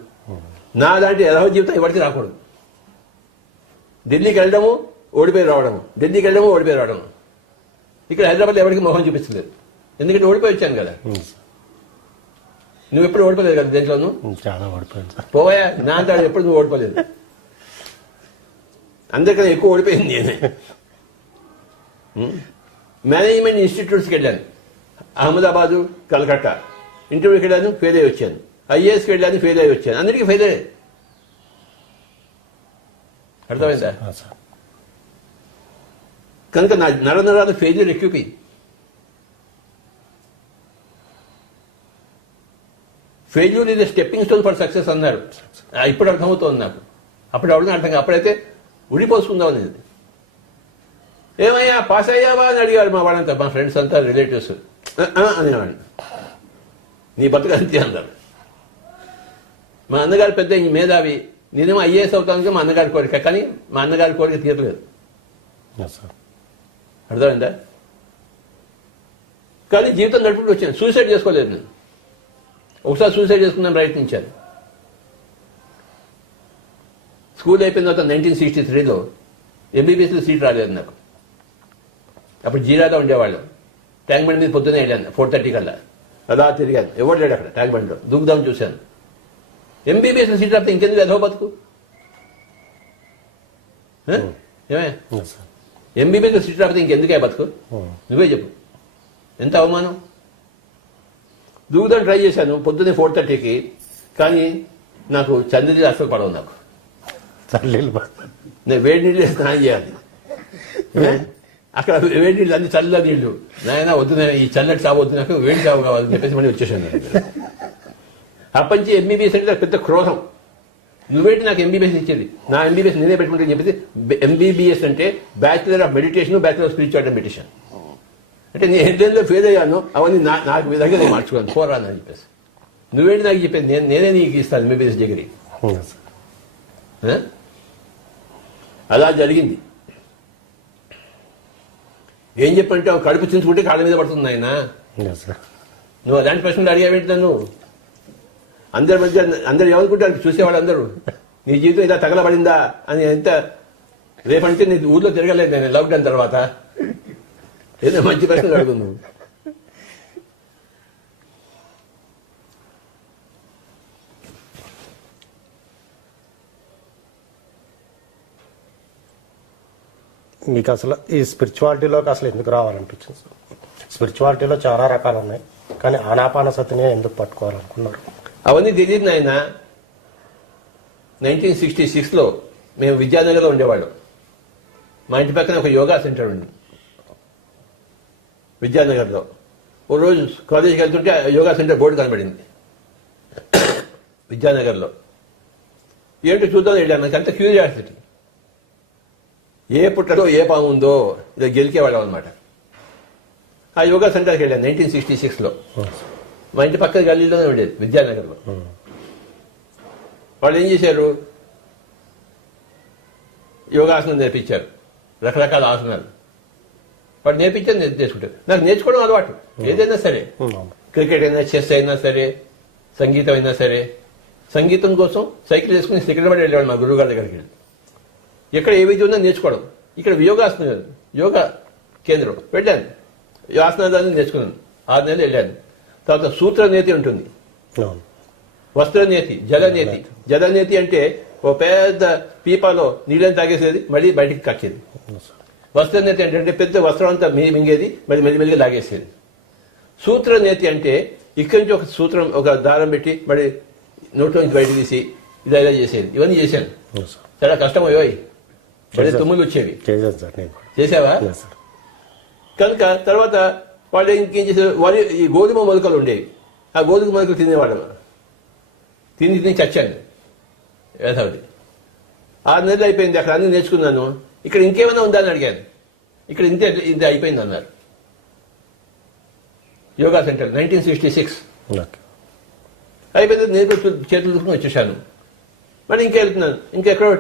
నా లాంటి ఎదవ జీవితం ఎవరికి రాకూడదు. ఢిల్లీకి వెళ్ళడము, ఓడిపోయి రావడము, ఢిల్లీకి వెళ్ళడము, ఓడిపోయి రావడము. ఇక్కడ హైదరాబాద్లో ఎవరికి మొహం చూపించలేదు, ఎందుకంటే ఓడిపోయి వచ్చాను కదా. నువ్వు ఎప్పుడు ఓడిపోలేదు కదా దేంట్లోనూ. చాలా ఓడిపోయాను. పోయా, నా అంతా ఎప్పుడు నువ్వు ఓడిపోలేదు. అందరికన్నా ఎక్కువ ఓడిపోయింది నేనే. మేనేజ్మెంట్ ఇన్స్టిట్యూట్స్కి వెళ్ళాను, అహ్మదాబాదు, కలకత్తా. ఇంటర్వ్యూకి వెళ్ళాను, ఫెయిల్ అయ్యి వచ్చాను. ఐఏఎస్కి వెళ్ళాను, ఫెయిల్ అయ్యి వచ్చాను. అందరికీ ఫెయిల్ అయ్యాయి. అర్థమైందా? కనుక నా నరాలు ఫెయిల్యూర్ ఎక్కువైంది. ఫెయిల్యూర్ ఇది స్టెప్పింగ్ స్టోన్ ఫర్ సక్సెస్ అన్నారు. ఇప్పుడు అర్థమవుతోంది నాకు. అప్పుడు అర్థం కాదు. అప్పుడైతే ఉడిపోసుకుందాం అనేది. ఏమయ్యా పాస్ అయ్యావా అని అడిగాడు మా వాళ్ళంతా, మా ఫ్రెండ్స్ అంతా, రిలేటివ్స్. అనేవాడిని. నీ బతుకు అంతే అన్నారు. మా అన్నగారు పెద్ద మేధావి. నేనేమో ఐఏఎస్ అవుతానికి మా అన్నగారి కోరిక, కానీ మా అన్నగారి కోరిక తీరలేదు. అర్థమైందా? కానీ జీవితం నడుపుకుంటూ వచ్చాను. సూసైడ్ చేసుకోలేదు నేను. ఒకసారి సూసైడ్ చేసుకుందాం ప్రయత్నించాను. స్కూల్ అయిపోయిన తర్వాత 1963లో ఎంబీబీఎస్లో సీట్ రాలేదు నాకు. అప్పుడు జీరాలో ఉండేవాళ్ళం. ట్యాంక్ బండ్ మీద పొద్దునే వెళ్ళాను 4:30 కల్లా. అలా తిరిగాను, ఎవరు లేడు అక్కడ ట్యాంక్ బండ్లో. దూకుదాం చూశాను. ఎంబీబీఎస్లో సీట్ రాస్తే ఇంకెందుకు అదో బతుకు? ఏమే ఎంబీబీఎస్లో సీట్ రాకపోతే ఇంకెందుకే బతుకు? నువ్వే చెప్పు. ఎంత అవమానం. దూకుదాం ట్రై చేశాను పొద్దున్నే 4:30కి. కానీ నాకు చంద్రుడి అసలు పడవు. నాకు నేను వేడి నీళ్ళు స్నానం చేయాలి. అక్కడ వేడి నీళ్ళు అన్ని చల్ల నీళ్లు. నాయన వద్దు, ఈ చల్లటి చావు వద్దు, నాకు వేడి చావు కావాలని చెప్పేసి మళ్ళీ వచ్చేసాను. అప్పటి నుంచి ఎంబీబీఎస్ అంటే పెద్ద క్రోధం. నువ్వేంటి నాకు ఎంబీబీఎస్ ఇచ్చేది, నా ఎంబీబీఎస్ నేనే పెట్టుకుంటే చెప్పేసి ఎంబీబీఎస్ అంటే bachelor of meditation, bachelor of spirituality meditation. అంటే నేను ఎంతేందో ఫెయిల్ అయ్యాను, అవన్నీ నాకు విధంగా నేను మార్చుకోను పోరాను అని చెప్పేసి. నువ్వేంటి నాకు చెప్పేది, నేనే నీకు ఇస్తాను ఎంబీబీఎస్ డిగ్రీ. అలా జరిగింది. ఏం చెప్పంటే కడుపు చించుకుంటే కాళ్ళ మీద పడుతుంది ఆయన. నువ్వు అలాంటి ప్రశ్నలు అడిగావేంటి నన్ను? అందరి మధ్య అందరు ఏమనుకుంటారు చూసేవాళ్ళు అందరూ, నీ జీవితం ఇలా తగలబడిందా అని. ఎంత రేపంటే నీ ఊర్లో తిరగలేదు నేను లాక్డౌన్ తర్వాత. ఏదో మంచి ప్రశ్నలు అడుగును. మీకు అసలు ఈ స్పిరిచువాలిటీలోకి అసలు ఎందుకు రావాలనిపించింది సార్? స్పిరిచువాలిటీలో చాలా రకాలు ఉన్నాయి, కానీ ఆనాపాన సతినే ఎందుకు పట్టుకోవాలనుకున్నారు? అవన్నీ తెలియదు నాయన. 1966లో మేము విద్యానగర్లో ఉండేవాళ్ళం. మా ఇంటి పక్కన ఒక యోగా సెంటర్ ఉంది విద్యానగర్లో. ఓ రోజు కాలేజీకి వెళ్తుంటే యోగా సెంటర్ బోర్డు కనబడింది విద్యానగర్లో. ఏంటో చూద్దాం వెళ్ళాను. నాకు అంత క్యూరియాసిటీ. ఏ పుట్టలో ఏ పాము ఉందో ఇలా గెలికేవాళ్ళం అనమాట. ఆ యోగా సెంటర్కి వెళ్ళాను 1966లో. మా ఇంటి పక్కన గల్లీలోనే ఉండేది విద్యానగర్లో. వాళ్ళు ఏం చేశారు, యోగాసనం నేర్పించారు, రకరకాల ఆసనాలు వాడు నేర్పించారు, నేర్చుకుంటారు. నాకు నేర్చుకోవడం అలవాటు. ఏదైనా సరే, క్రికెట్ అయినా, చెస్ అయినా సరే, సంగీతం అయినా సరే. సంగీతం కోసం సైకిల్ వేసుకుని సికింద్రాబాద్ వెళ్ళేవాడు మా గురువు గారి దగ్గరికి వెళ్ళి. ఎక్కడ ఏ విధి ఉన్నా నేర్చుకోవడం. ఇక్కడ యోగాసనం, యోగా కేంద్రం వెళ్ళాను, ఆసనాదాన్ని నేర్చుకున్నాను. 6 నెలలు వెళ్ళాను. తర్వాత సూత్రనేతి ఉంటుంది, వస్త్రనేతి, జలనేతి. జలనేతి అంటే ఓ పెద్ద పీపాలో నీళ్ళని తాగేసేది, మళ్ళీ బయటికి కక్కేది. వస్త్రనేతి అంటే పెద్ద వస్త్రం అంతా మింగేది, మళ్ళీ మెల్లిమెల్లిగా లాగేసేది. సూత్రనేతి అంటే ఇక్కడి నుంచి ఒక సూత్రం, ఒక దారం పెట్టి మళ్ళీ నోట్లో నుంచి బయటకు తీసి ఇలా ఇలా చేసేది. ఇవన్నీ చేశాను. చాలా కష్టం అయ్యోయ్, మళ్ళీ తుమ్ములు వచ్చేవి. చేసావా? కనుక తర్వాత వాళ్ళు ఇంకేం చేశారు, ఈ గోధుమ మొలకలు ఉండేవి. ఆ గోధుమ మొలకలు తినేవాడు. తిని చచ్చాను వేసవిది. 6 నెలలు అయిపోయింది. అక్కడ అన్ని నేర్చుకున్నాను. ఇక్కడ ఇంకేమైనా ఉందా అని అడిగాను. ఇక్కడ ఇంతే అయిపోయింది అన్నారు. యోగా సెంటర్ 1966 అయిపోయింది. నేను చేతులు దుక్కుని వచ్చేసాను. మరి ఇంకెళ్తున్నాను. ఇంకెక్కడో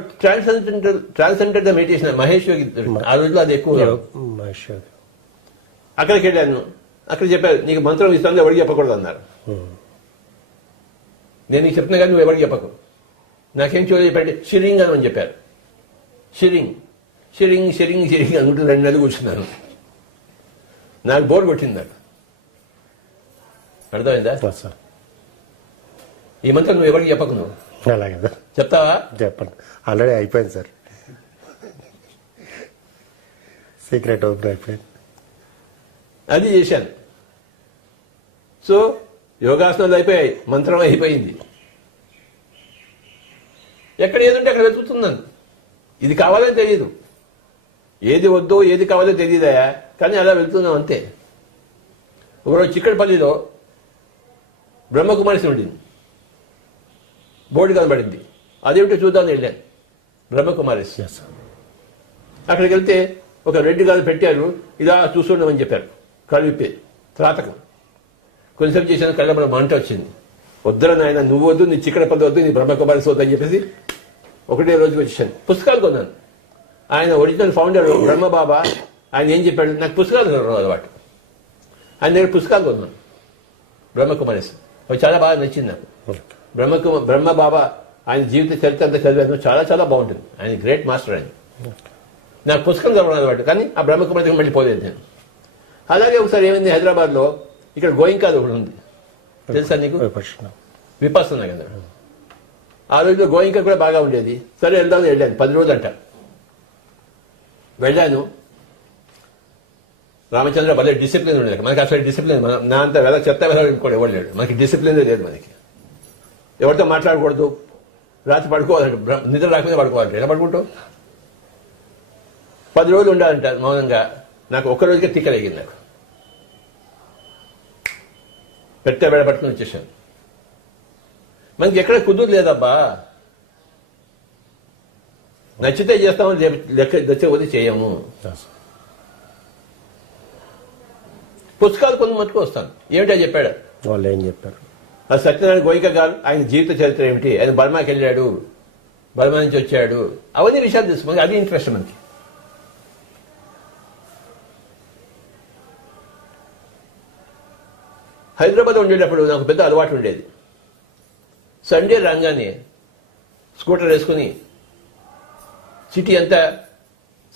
ట్రాన్సెండెంటల్ మెడిటేషన్ మహేష్ యోగి, ఆ రోజుల్లో అది ఎక్కువ. అక్కడికి వెళ్ళాను. అక్కడ చెప్పారు, నీకు మంత్రం ఇస్తాను, ఎవరికి చెప్పకూడదు అన్నారు. నేను నీకు చెప్తున్నా కానీ నువ్వు ఎవరికి చెప్పకు. నాకేం చూడ చెప్పండి, షిరింగ్ అని చెప్పారు. షిరింగ్ షిరింగ్ షిరింగ్ షిరింగ్ అనుకుంటూ 2 నెలలు కూర్చున్నాను. నాకు బోర్ కొట్టింది. నాకు అర్థమైందా? ఈ మంత్రం నువ్వు ఎవరికి చెప్పకు. నువ్వు అలాగే చెప్తావా? చెప్పండి. ఆల్రెడీ అయిపోయింది సార్, సీక్రెట్ ఓపెన్ అయిపోయింది. అది చేశాను. సో యోగాసనాలు అయిపోయాయి, మంత్రం అయిపోయింది. ఎక్కడ ఏదంటే అక్కడ వెతుకుతున్నాను. ఇది కావాలని తెలియదు, ఏది వద్దో ఏది కావాలో తెలియదా, కానీ అలా వెళ్తున్నాం అంతే. ఒకరోజు చిక్కడపల్లిలో బ్రహ్మకుమారి ఉండింది, బోర్డు కనబడింది. అదేమిటో చూద్దామని వెళ్ళాను. బ్రహ్మకుమారి. అక్కడికి వెళ్తే ఒక రెడ్డి గారు పెట్టారు, ఇలా చూస్తుండమని చెప్పారు. కళ్ళు విప్పే త్రాతకం. కొంచెం చేసిన కళ్ళ మన మంట వచ్చింది. వద్దర నాయన, నువ్వు వద్దు, నీ చిక్కడపల్లి వద్దు, నీ బ్రహ్మకుమారి వద్దు అని చెప్పేసి ఒకటే రోజుకి వచ్చేసాను. పుస్తకాలు కొన్నాను. ఆయన ఒరిజినల్ ఫౌండర్ బ్రహ్మబాబా, ఆయన ఏం చెప్పాడు, నాకు పుస్తకాలు అలవాటు. ఆయన దగ్గర పుస్తకాలు కొన్నాను, బ్రహ్మకుమారి. అవి చాలా బాగా నచ్చింది నాకు. బ్రహ్మబాబా ఆయన జీవిత చరిత్ర అంతా చదివాను. చాలా చాలా బాగుంటుంది. ఆయన గ్రేట్ మాస్టర్. ఆయన నాకు పుస్తకం చదవడం అలవాటు, కానీ ఆ బ్రహ్మకుమారి దగ్గర మళ్ళీ పోలేదు నేను. అలాగే ఒకసారి ఏమైంది, హైదరాబాద్లో ఇక్కడ గోయింకాది ఒకటి ఉంది, తెలుసా నీకు? విపස්සన కదా. ఆ రోజుల్లో గోయింకా కూడా బాగా ఉండేది. సరే వెళ్దామని వెళ్ళాను. 10 రోజులు అంట వెళ్ళాను. రామచంద్ర భలే డిసిప్లిన్ ఉండేది. మనకి అసలు డిసిప్లిన్, నా అంత చెత్త కూడా ఎవరు లేడు. మనకి డిసిప్లిన్ లేదు. మనకి ఎవరితో మాట్లాడకూడదు, రాత్రి పడుకోవాలంట, నిద్ర రాకపోతే పడుకోవాలంట. ఎలా పడుకుంటావు? 10 రోజులు ఉండాలంట మౌనంగా. నాకు ఒక్క రోజుకే తిక్కలేగింది. నాకు పెట్ట బెడ పట్టుకుని వచ్చేసాను. మనకి ఎక్కడ కుదురు లేదబ్బా. నచ్చితే చేస్తాము, నచ్చకపోతే చేయము. Yes sir. పుస్తకాలు కొన్ని మట్టుకు వస్తాను. ఏమిటో చెప్పాడు వాళ్ళు ఏం చెప్పారు? ఆ సత్యనారాయణ గోయిక గారు ఆయన జీవిత చరిత్ర ఏమిటి, ఆయన బర్మాకి వెళ్ళాడు, బర్మా నుంచి వచ్చాడు, అవన్నీ విషయాలు తెలుసుకోండి. అది ఇంట్రెస్ట్ మనకి. హైదరాబాద్ ఉండేటప్పుడు నాకు పెద్ద అలవాటు ఉండేది. సండే రాగానే స్కూటర్ వేసుకుని సిటీ అంతా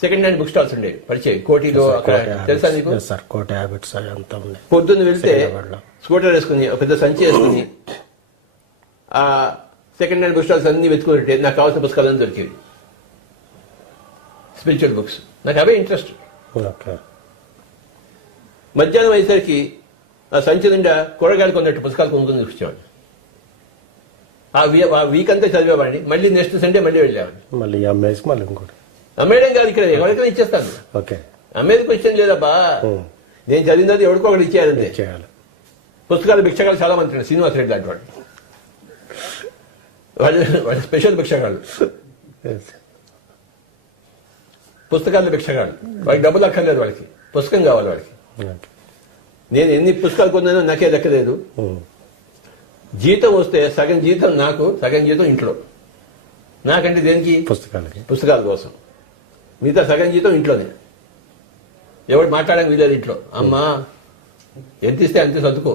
సెకండ్ హ్యాండ్ బుక్ స్టాల్స్ ఉండేవి పరిచయం. కోటిలో అక్కడ తెలుసా నీకు? సార్ కోట హ్యాబిట్స్ అంతా ఉన్నాయి. పొద్దున్న వెళ్తే స్కూటర్ వేసుకుని ఒక పెద్ద సంచి వేసుకుని ఆ సెకండ్ హ్యాండ్ బుక్ స్టాల్స్ అన్ని వెతుకుంటే నాకు కావాల్సిన పుస్తకాలన్నీ దొరికేవి. స్పిరిచువల్ బుక్స్ నాకు అవే ఇంట్రెస్ట్. ఓకే. మధ్యాహ్నం అయ్యేసరికి ఆ సంచి నిండా కూరగాయలు కొన్నట్టు పుస్తకాలు కొనుక్కొని చూపించేవాడిని. ఆ వీక్ అంతా చదివేవాడిని. మళ్ళీ నెక్స్ట్ సండే మళ్ళీ వెళ్ళేవాడిని. మళ్ళీ అమ్మేసి మళ్ళీ ఇంకోటి అమ్మేయడం కాదు, ఇక్కడ ఎవరికైనా ఇచ్చేస్తాను. ఓకే. అమ్మేది క్వశ్చన్ లేదబ్బా. నేను చదివినది ఎవరికో ఒకటి ఇచ్చేయాలంటే. చేయాలి. పుస్తకాలు భిక్షగాలు చాలా మంది ఉన్నారు. శ్రీనివాస్ రెడ్డి లాంటి వాళ్ళు స్పెషల్ భిక్షగాళ్ళు, పుస్తకాల భిక్షగాళ్ళు. వాళ్ళకి డబ్బులు అక్కర్లేదు, వాళ్ళకి పుస్తకం కావాలి వాళ్ళకి. నేను ఎన్ని పుస్తకాలు కొన్నానో నాకే లెక్కలేదు. జీతం వస్తే సగం జీతం నాకు, సగం జీతం ఇంట్లో. నాకంటే దేనికి? పుస్తకాల కోసం. మిగతా సగం జీతం ఇంట్లోనే. ఎవరు మాట్లాడడానికి వీలేదు ఇంట్లో. అమ్మా ఎంత ఇస్తే అంతే సర్దుకో.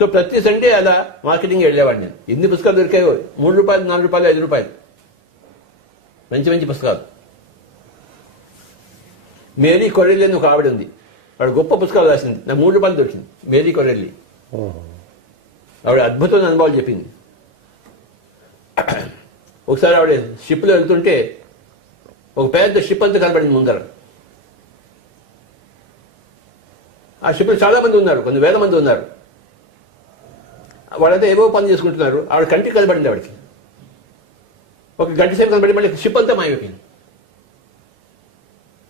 సో ప్రతి సండే అలా మార్కెటింగ్ వెళ్ళేవాడిని నేను. ఎన్ని పుస్తకాలు దొరికాయో, 3 రూపాయలు, 4 రూపాయలు, 5 రూపాయలు మంచి మంచి పుస్తకాలు. మేరీ కొరెల్లి అని ఒక ఆవిడ ఉంది, ఆవిడ గొప్ప పుస్తకాలు రాసింది. నాకు 3 రూపాయలు దొరికింది. మేరీ కొరెల్లి ఆవిడ అద్భుతమైన అనుభవాలు చెప్పింది. ఒకసారి ఆవిడ షిప్లో వెళ్తుంటే ఒక పెద్ద షిప్ అంతా కనబడింది ముందర. ఆ షిప్లో చాలా మంది ఉన్నారు, కొన్ని వేల మంది ఉన్నారు. వాళ్ళంతా ఏవో పని చేసుకుంటున్నారు. ఆవిడ కంటికి కనబడింది. ఆవిడకి ఒక గంట సేపు కనబడి మళ్ళీ షిప్ అంతా మాయమైపోయింది.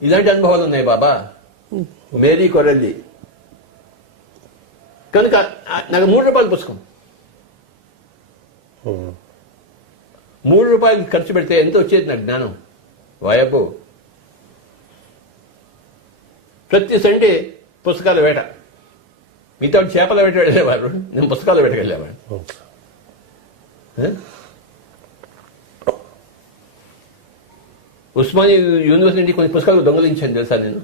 ఇలాంటి అనుభవాలు ఉన్నాయి బాబా. మేరీ కొరెల్లి. కనుక నాకు 3 రూపాయలు పుస్తకం. 3 రూపాయలు ఖర్చు పెడితే ఎంత వచ్చేది నాకు జ్ఞానం. వాయబ్బో. ప్రతి సండే పుస్తకాల వేట. మిగతా చేపల వేట వెళ్ళేవారు, నేను పుస్తకాల వేటకి వెళ్ళేవాడు. ఉస్మానియా యూనివర్సిటీ కొన్ని పుస్తకాలు దొంగలించాను తెలుసా నేను.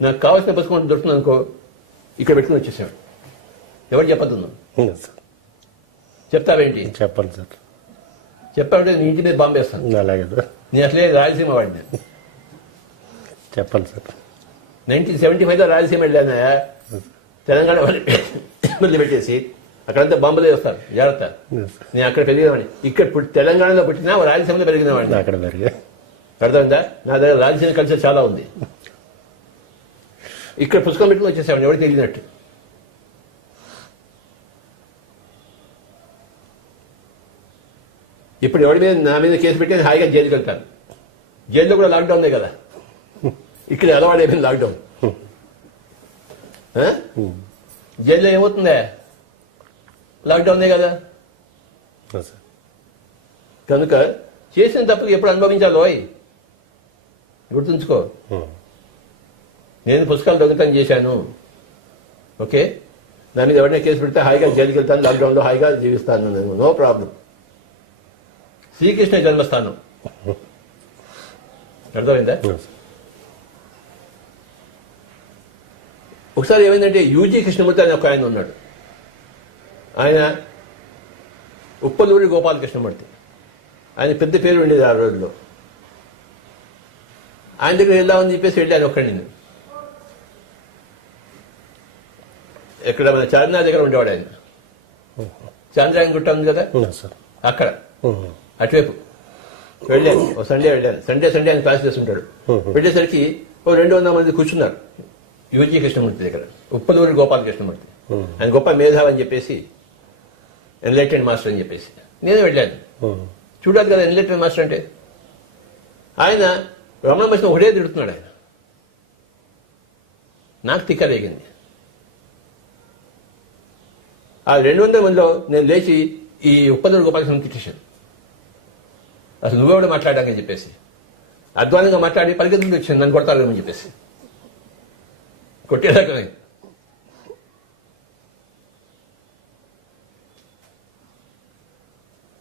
నాకు కావాల్సిన పుస్తకం దొరుకుతుంది అనుకో, ఇక్కడ పెట్టుకుని వచ్చేసాడు. ఎవరు చెప్పద్దు. చెప్తావేంటి? చెప్పండి సార్. చెప్పాలంటే నీ ఇంటి మీద బాంబేస్తాను. అలాగే నేను అసలే రాయలసీమ వాడిని. చెప్పండి సార్. 1975లో రాయలసీమ వెళ్ళాను. తెలంగాణ వాళ్ళు పెట్టేసి అక్కడంతా బాంబులే వస్తారు, జాగ్రత్త. నేను అక్కడ పెరిగినవాడిని. ఇక్కడ తెలంగాణలో పుట్టినా రాయలసీమలో పెరిగినవాడిని. అక్కడ పెరిగా. అర్థమైందా? నా దగ్గర రాయలసీమ కల్చర్ చాలా ఉంది. ఇక్కడ పుస్తకం పెట్టుకుని వచ్చేసామండి, ఎవరికి తెలియనట్టు. ఇప్పుడు ఎవరి మీద నా మీద కేసు పెట్టి హాయిగా జైలుకి వెళ్తాను. జైల్లో కూడా లాక్డౌన్ కదా. ఇక్కడ అలవాడైపోయింది లాక్డౌన్. జైల్లో ఏమవుతుందే? లాక్డౌనే కదా. కనుక చేసిన తప్పులు ఎప్పుడు అనుభవించాలో గుర్తుంచుకో. నేను పుస్తకాలు దొంగతనం చేశాను, ఓకే, నా మీద ఎవరైనా కేసు పెడితే హాయిగా జైలుకి వెళ్తాను, లాక్డౌన్లో హాయిగా జీవిస్తాను నేను, నో ప్రాబ్లం. శ్రీకృష్ణ జన్మస్థానం, అర్థమైందా? ఒకసారి ఏమైందంటే యూజీ కృష్ణమూర్తి అని ఒక ఆయన ఉన్నాడు. ఆయన ఉప్పలూరి గోపాలకృష్ణమూర్తి, ఆయన పెద్ద పేరు ఉండేది ఆ రోజుల్లో. ఆయన దగ్గర వెళ్దామని చెప్పేసి వెళ్ళాను ఒక్కడి. నేను ఎక్కడ మన చార్మినార్ దగ్గర ఉండేవాడు ఆయన. చాంద్రాయణ గుట్ట ఉంది కదా, అక్కడ అటువైపు వెళ్ళాను. ఓ సండే వెళ్ళాను. సండే ఆయన క్లాస్ చేస్తుంటాడు. వెళ్ళేసరికి ఓ 200 మంది కూర్చున్నారు యూజీ కృష్ణమూర్తి దగ్గర, ఉప్పలూరి గోపాలకృష్ణమూర్తి. ఆయన గొప్ప మేధావి అని చెప్పేసి, ఎన్లైటెడ్ మాస్టర్ అని చెప్పేసి నేను వెళ్ళాను. చూడాలి కదా ఎన్లైటెడ్ మాస్టర్ అంటే. ఆయన రమణ మహర్షిని ఒకటే తిడుతున్నాడు. ఆయన నాకు తిక్కరేగింది. ఆ 200 మందిలో నేను లేచి ఈ ఉప్పలూరి గోపాలకృష్ణ తిట్టేశాను. అసలు నువ్వెవడు మాట్లాడాకని చెప్పేసి అధ్వానంగా మాట్లాడి పరిగెత్తుకు వచ్చింది నన్ను కొడతారేమని చెప్పేసి కొట్టేదాకా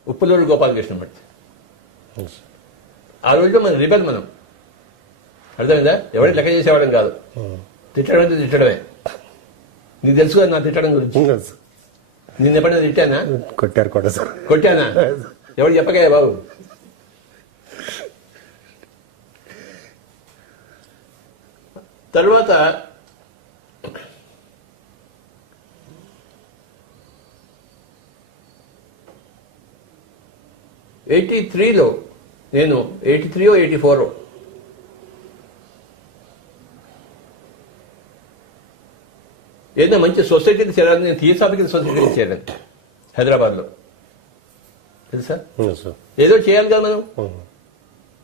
ఉప్పులూరు గోపాలకృష్ణ పడితే ఆ రోజులో మనం రిబెల్ మనం అర్థమైందా ఎవరికి లెక్క చేసేవాళ్ళం కాదు తిట్టడం అంటే తిట్టడమే నీకు తెలుసు కదా నా తిట్టడం గురించి నిన్న ఎప్పుడైనా తిట్టానా కొట్టారు కూడా సార్. కొట్టానా ఎవరు చెప్పగా బాబు తర్వాత '83లో నేను 83 ఏదో మంచి సొసైటీకి చేరాలని నేను థియోసాఫికల్ సొసైటీకి చేరాను హైదరాబాద్లో తెలుసా ఏదో చేయాలి కదా మనం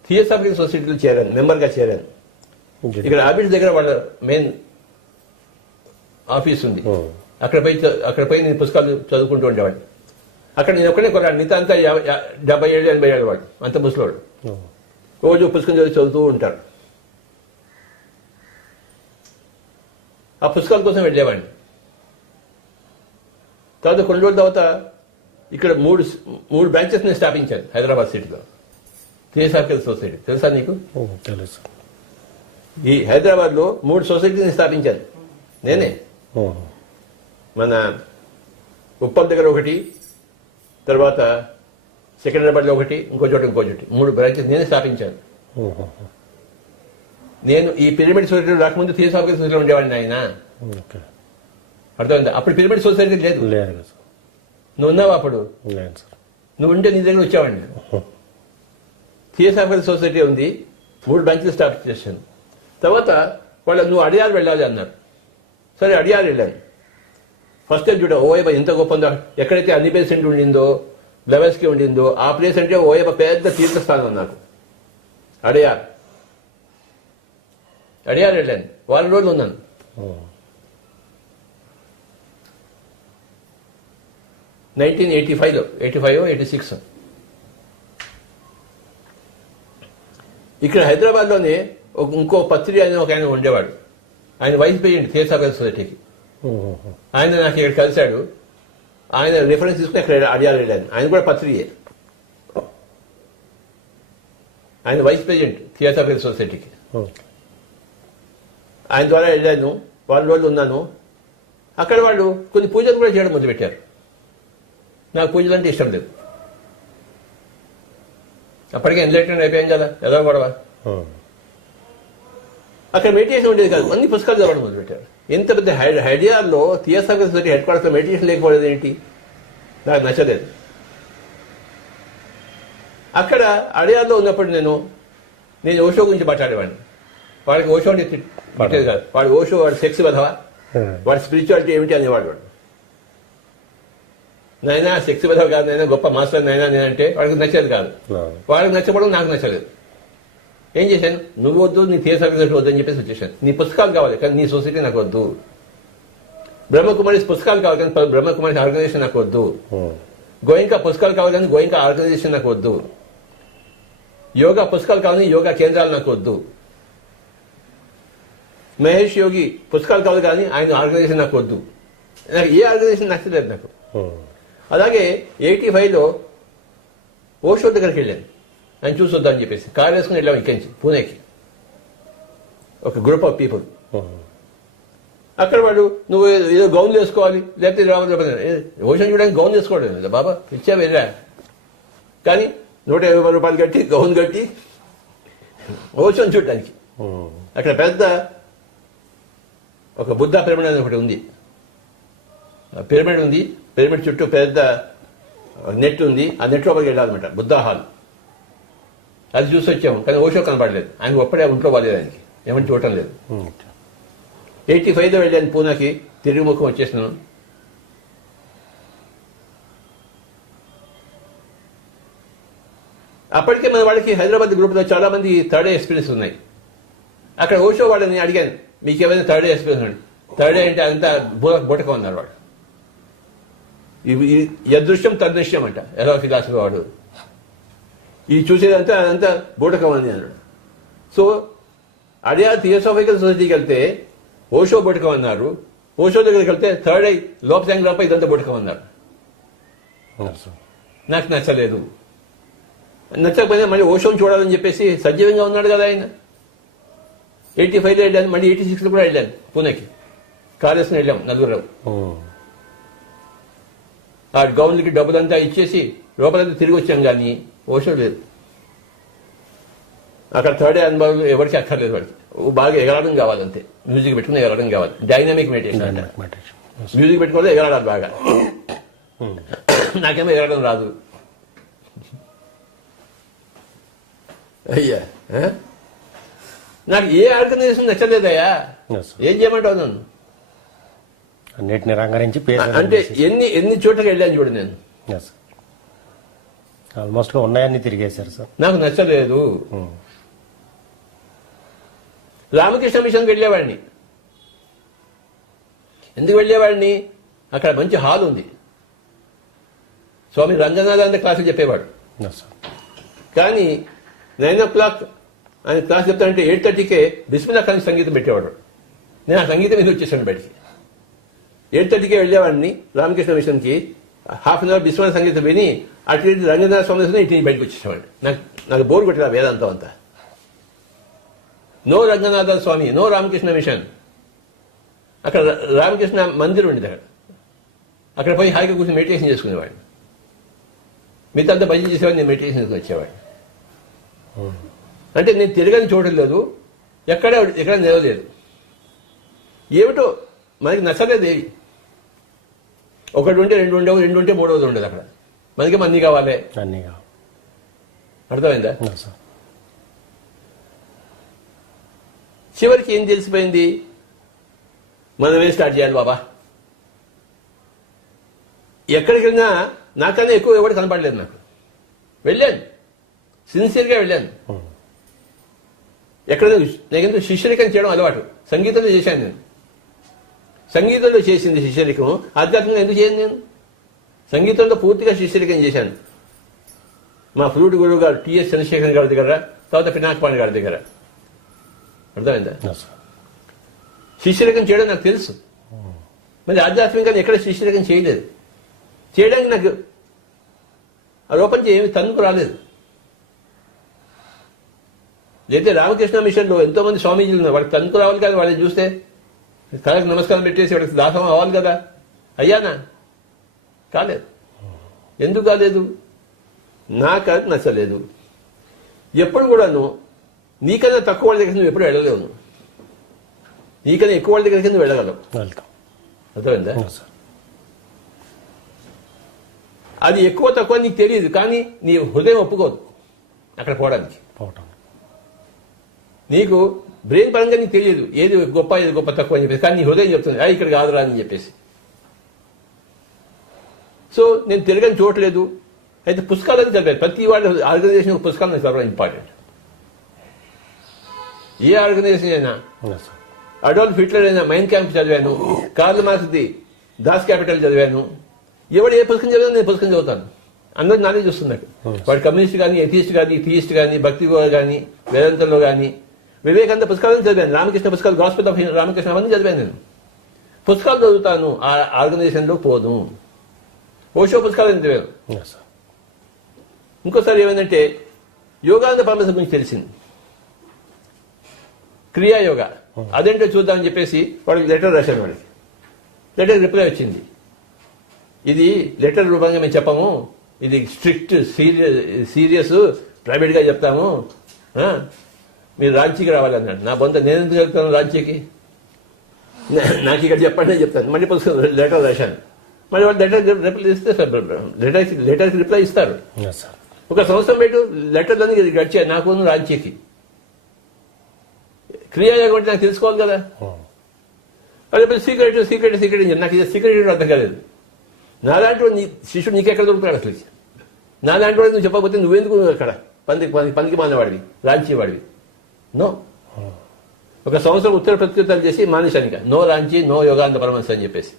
థియోసాఫికల్ సొసైటీలో చేరాను మెంబర్గా చేరాను ఇక్కడ ఆఫీస్ దగ్గర వాళ్ళ మెయిన్ ఆఫీస్ ఉంది అక్కడ పోయి నేను పుస్తకాలు చదువుకుంటూ ఉండేవాడిని అక్కడ నేను ఒక్కడే కొన్నాను మిగతా అంతా 70 ఏళ్ళు 80 ఏళ్ళు వాడు అంత ముసలివాడు రోజు పుస్తకం చదువుతూ ఉంటారు ఆ పుస్తకాల కోసం వెళ్ళేవాడిని తర్వాత కొన్ని రోజుల తర్వాత ఇక్కడ మూడు బ్రాంచెస్ నేను స్థాపించాను హైదరాబాద్ సిటీలో థియోసాఫికల్ సొసైటీ తెలుసా నీకు తెలుసు. ఈ హైదరాబాద్లో 3 సొసైటీని స్థాపించాను నేనే మన ఉప్పల్ దగ్గర ఒకటి తర్వాత సికింద్రాబాద్లో ఒకటి ఇంకో చోట 3 బ్రాంచెస్ నేనే స్థాపించాను నేను ఈ పిరమిడ్ సొసైటీ రాకముందు థియోసాఫికల్ సొసైటీలో ఉండేవాడిని ఆయన అర్థమైందా అప్పుడు పిరమిడ్ సొసైటీ లేదు నువ్వు ఉన్నావా అప్పుడు నువ్వు ఉంటే నీ దగ్గర వచ్చావండి థియోసాఫికల్ సొసైటీ ఉంది 3 బ్రాంచెస్ స్టార్ట్ చేశాను తర్వాత వాళ్ళు నువ్వు అడియారు వెళ్ళాలి అన్నారు సరే అడియారు వెళ్ళాను ఫస్ట్ టైం చూడ ఓయబ ఎంత గొప్ప ఉందో ఎక్కడైతే అన్ని పేసెంట్ ఉండిందో లెవెల్స్కి ఉండిందో ఆ ప్లేస్ అంటే ఓయబ పెద్ద తీర్థస్థానం నాకు అడియార్ వెళ్ళాను 4 రోజులు ఉన్నాను '85లో 86 ఇక్కడ హైదరాబాద్లోనే ఇంకో పత్రి అని ఒక ఆయన ఉండేవాడు ఆయన వైస్ ప్రెసిడెంట్ థియోసాఫికల్ సొసైటీకి ఆయన నాకు ఇక్కడ కలిశాడు ఆయన రిఫరెన్స్ తీసుకుని అక్కడ అడియాలి వెళ్ళాను ఆయన కూడా పత్రియే ఆయన వైస్ ప్రెసిడెంట్ థియోసాఫికల్ సొసైటీకి ఆయన ద్వారా వెళ్ళాను 4 రోజులు ఉన్నాను అక్కడ వాళ్ళు కొన్ని పూజలు కూడా చేయడం మొదలుపెట్టారు నాకు పూజలు అంటే ఇష్టం లేదు అప్పటికే ఎన్లైటెడ్ అయిపోయాం కదా ఎలా గొడవ అక్కడ మెడిటేషన్ ఉండేది కాదు అన్ని పుస్తకాలు చదవడం మొదలుపెట్టారు ఎంత పెద్ద హైడియాలో థియోసాఫికల్ సొసైటీ హెడ్ క్వార్టర్స్లో మెడిటేషన్ లేకపోలేదు ఏంటి నాకు నచ్చలేదు అక్కడ అడియార్లో ఉన్నప్పుడు నేను ఓషో గురించి మాట్లాడేవాడిని వాడికి ఓషో అంటే తిట్టేది కాదు వాడు ఓషో వాడు సెక్స్ వధవా వాడి స్పిరిచువాలిటీ ఏమిటి అనేవాడు వాడు నైనా సెక్స్ వధవ కాదు నైనా గొప్ప మాస్టర్ నైనా నేనంటే వాడికి నచ్చేది కాదు వాడికి నచ్చబడడం నాకు నచ్చలేదు ఏం చేశాను నువ్వు వద్దు నీ థియోసాఫికల్ సొసైటీ వద్దు అని చెప్పేసి వచ్చేసాను నీ పుస్తకాలు కావాలి కానీ నీ సొసైటీ నాకు వద్దు బ్రహ్మకుమారి పుస్తకాలు కావాలి కానీ బ్రహ్మకుమారి ఆర్గనైజేషన్ నాకు వద్దు గోయింకా పుస్తకాలు కావాలి కానీ గోయింకా ఆర్గనైజేషన్ నాకు వద్దు యోగా పుస్తకాలు కావాలి యోగా కేంద్రాలు నాకు వద్దు మహేష్ యోగి పుస్తకాలు కావాలి కానీ ఆయన ఆర్గనైజేషన్ నాకు వద్దు నాకు ఏ ఆర్గనైజేషన్ నచ్చలేదు నాకు అలాగే 85లో ఓషో దగ్గరికి వెళ్ళాను ఆయన చూసొద్దామని చెప్పేసి కారు వేసుకుని వెళ్ళాం ఇక్కడి నుంచి పూణేకి ఒక గ్రూప్ ఆఫ్ పీపుల్ అక్కడ వాడు నువ్వు ఏదో గౌన్ వేసుకోవాలి లేకపోతే ఓషన్ చూడడానికి గౌన్ వేసుకోవడం లేదా బాబా ఇచ్చా వెళ్ళా కానీ 150 రూపాయలు కట్టి గౌన్ కట్టి ఓషన్ చూడడానికి అక్కడ పెద్ద ఒక బుద్ధ పిరమిడ్ అని ఒకటి ఉంది పిరమిడ్ ఉంది పిరమిడ్ చుట్టూ పెద్ద నెట్ ఉంది ఆ నెట్ లోపలికి వెళ్ళాలన్నమాట బుద్ధ హాల్ అది చూసి వచ్చాము కానీ ఓషో కనపడలేదు ఆయన ఒక్కడే ఒంట్లో బాలేదు ఆయనకి ఏమని చూడటం లేదు 85లో వెళ్ళాను పూనాకి తిరిగి ముఖం వచ్చేసినాను అప్పటికే మన వాళ్ళకి హైదరాబాద్ గ్రూప్లో చాలా మంది థర్డ్ డే ఎక్స్పీరియన్స్ ఉన్నాయి అక్కడ ఓషో వాళ్ళని అడిగాను మీకు ఏమైనా థర్డ్ డే ఎక్స్పీరియన్స్ అండి థర్డ్ డే అంటే అంతా బూటకం ఉన్నారు వాడు యదృశ్యం తదృశ్యం అంట ఎలా ఫిలాసఫీ వాడు ఈ చూసేదంతా అదంతా బూటకం అని అన్నాడు. సో అదే థియోసాఫికల్ సొసైటీకి వెళ్తే ఓషో బూటకం అన్నారు. ఓషో దగ్గరికి వెళ్తే థర్డ్ ఐ లోపసాంగ్ లోప ఇదంతా బూటకం అన్నారు. నాకు నచ్చలేదు. నచ్చకపోయినా మళ్ళీ ఓషోని చూడాలని చెప్పేసి సజీవంగా ఉన్నాడు కదా ఆయన. 85లో వెళ్ళాను, మళ్ళీ 86లో కూడా వెళ్ళాను పూణేకి. కాలేజ్ని వెళ్ళాం నలుగురు. ఆ గౌన్లకి డబ్బులంతా ఇచ్చేసి లోపలంతా తిరిగి వచ్చాం, కానీ ఓషో లేదు అక్కడ. థర్డ్ డే అనుభవం ఎవరికి అక్కర్లేదు. వాడికి బాగా ఎగరడం కావాలంతే, మ్యూజిక్ పెట్టుకుని ఎగరడం కావాలి. డైనమిక్ మెడిటేషన్ అంటే మ్యూజిక్ పెట్టుకోవాలి, ఎగరాడాలి బాగా. నాకేమో ఎగరడం రాదు. అయ్యా నాకు ఏ ఆర్గనైజేషన్ నచ్చలేదయ్యా. ఏం చేయమంటావు నన్ను? అన్నిటిని రంగరించి అంటే ఎన్ని చోట్లకి వెళ్ళాను చూడు నేను. ఆల్మోస్ట్ గా ఉన్నాయన్ని తిరిగేశారు సార్. నాకు నచ్చలేదు. రామకృష్ణ మిషన్కి వెళ్ళేవాడిని. ఎందుకు వెళ్ళేవాడిని? అక్కడ మంచి హాల్ ఉంది. స్వామి రంగనాథానంద క్లాసులు చెప్పేవాడు. కానీ 9 o'clock ఆయన క్లాస్ చెప్తానంటే 8:30కే బిస్మిల్లా ఖాన్ సంగీతం పెట్టేవాడు. నేను ఆ సంగీతం మీద వచ్చేసాను బయటికి. 8:30కే వెళ్ళేవాడిని రామకృష్ణ మిషన్కి. హాఫ్ అన్ అవర్ బిస్మిల్లా సంగీతం విని అటు రంగనాథ స్వామి ఇంటి బయటకు వచ్చేసేవాడిని. నాకు బోర్ కొట్టేది వేదాంతం అంతా. No Ranganatha Swamy, no Ramakrishna machine. అక్కడ రామకృష్ణ మందిర్ ఉండేది. అక్కడ పోయి హాయిగా కూర్చొని మెడిటేషన్ చేసుకునేవాడిని. మిగతా అంతా భజన చేసేవాడిని, నేను మెడిటేషన్కి వచ్చేవాడిని. అంటే నేను తిరగని చూడలేదు, ఎక్కడ నిలవలేదు. ఏమిటో మనకి నచ్చలేదు ఏవి. ఒకటి ఉంటే రెండు ఉండేవి, రెండు ఉంటే మూడవది ఉండేది. అక్కడ మనకేమో అన్ని కావాలి. అర్థమైందా? చివరికి ఏం తెలిసిపోయింది? మనమే స్టార్ట్ చేయాలి బాబా. ఎక్కడికి వెళ్ళినా నాకన్నా ఎక్కువ ఎవరు కనపడలేదు నాకు. వెళ్ళాను, సిన్సియర్గా వెళ్ళాను. ఎక్కడ నాకెందుకు శిష్యరికం చేయడం అలవాటు. సంగీతంలో చేశాను నేను. సంగీతంలో చేసింది శిష్యరికం. ఆధ్యాత్మికంగా ఎందుకు చేయను నేను? సంగీతంలో పూర్తిగా శిష్యరికం చేశాను. మా ఫ్లూట్ గురువు గారు టిఎస్ చంద్రశేఖర్ గారి దగ్గర, తర్వాత పినాకపాణి గారి దగ్గర. అర్థమైందా? శిష్యరికం చేయడం నాకు తెలుసు. మరి ఆధ్యాత్మికంగా ఎక్కడ శిష్యరికం చేయలేదు. చేయడానికి నాకు ఆ రూపం ఏమి తన్నుకు రాలేదు. అయితే రామకృష్ణ మిషన్లో ఎంతో మంది స్వామీజీలు ఉన్నారు. వాళ్ళకి తన్నుకు రావాలి కదా. వాళ్ళని చూస్తే కళకు నమస్కారం పెట్టేసి వాడికి దాసం అవ్వాలి కదా. అయ్యానా? కాలేదు. ఎందుకు కాలేదు? నాకు అది నచ్చలేదు. ఎప్పుడు కూడాను నీకన్నా తక్కువ వాళ్ళ దగ్గర నువ్వు ఎప్పుడు వెళ్ళలేవు. నీకన్నా ఎక్కువ వాళ్ళ దగ్గరికి నువ్వు వెళ్ళగలవు. అర్థమైందా? అది ఎక్కువ తక్కువ నీకు తెలియదు, కానీ నీ హృదయం ఒప్పుకోదు అక్కడ పోవడానికి. నీకు బ్రెయిన్ పరంగా నీకు తెలియదు ఏది గొప్ప ఏది గొప్ప తక్కువ అని చెప్పేసి, కానీ నీ హృదయం చెప్తుంది ఇక్కడ కాదురా అని చెప్పేసి. సో నేను తిరగని చూడలేదు. అయితే పుస్తకాలను చదివాను. ప్రతి వాళ్ళ ఆర్గనైజేషన్ పుస్తకాలను చదవడం ఇంపార్టెంట్. ఏ ఆర్గనైజేషన్ అయినా. అడాల్ఫ్ హిట్లర్ అయినా మైండ్ క్యాంప్ చదివాను. కార్ల్ మార్క్స్ది దాస్ క్యాపిటల్ చదివాను. ఎవడు ఏ పుస్తకం చదివాను నేను పుస్తకం చదువుతాను. అందరూ నాలెడ్జ్ వస్తున్నాడు. వాడు కమ్యూనిస్ట్ కానీ, ఎథియిస్ట్ కానీ, థియిస్ట్ కానీ, భక్తి కానీ, వేదాంతంలో కానీ, వివేకానంద పుస్తకాలను చదివాను. రామకృష్ణ పుస్తకాలు, గాస్పెల్ ఆఫ్ రామకృష్ణ అవన్నీ చదివాను నేను. పుస్తకాలు చదువుతాను, ఆ ఆర్గనైజేషన్లో పోను. ఓషో పుస్తకాలు చదివాను. ఇంకోసారి ఏమైందంటే యోగానంద పరమహంస గురించి తెలిసింది. క్రియాయోగ అదేంటో చూద్దామని చెప్పేసి వాడికి లెటర్ రాశాను. వాడికి లెటర్ రిప్లై వచ్చింది. ఇది లెటర్ రూపంగా మేము చెప్పము, ఇది స్ట్రిక్ట్ సీరియస్ ప్రైవేట్గా చెప్తాము, మీరు రాంచీకి రావాలన్నాడు. నా బొంత నేను ఎందుకు వెళ్తాను రాంచీకి? నాకు ఇక్కడ చెప్పండి అని చెప్తాను. మళ్ళీ పుస్తకం లెటర్ రాశాను. మళ్ళీ వాళ్ళు రిప్లై ఇస్తే లెటర్కి రిప్లై ఇస్తారు. ఒక సంవత్సరం పెట్టు లెటర్లని గడిచాను నాకు రాంచీకి. క్రియాయోగం అంటే నాకు తెలుసుకోవాలి కదా. అది సీక్రెట్ సీక్రెట్ సీక్రెట్ నాకు ఇది సీక్రెట్ అర్థం కాలేదు. నాలాంటి వాడు శిష్యుడు నీకెక్కడ దొరుకుతాడు అసలు? నాలాంటి వాడు నువ్వు చెప్పకపోతే నువ్వెందుకు అక్కడ పనికి మానేవాడివి, రాంచీ వాడివి? నో. ఒక సంవత్సరం ఉత్తర ప్రత్యుత్తరాలు చేసి మానేశానిక. నో రాంచీ, నో యోగానంద పరమహంస అని చెప్పేసి.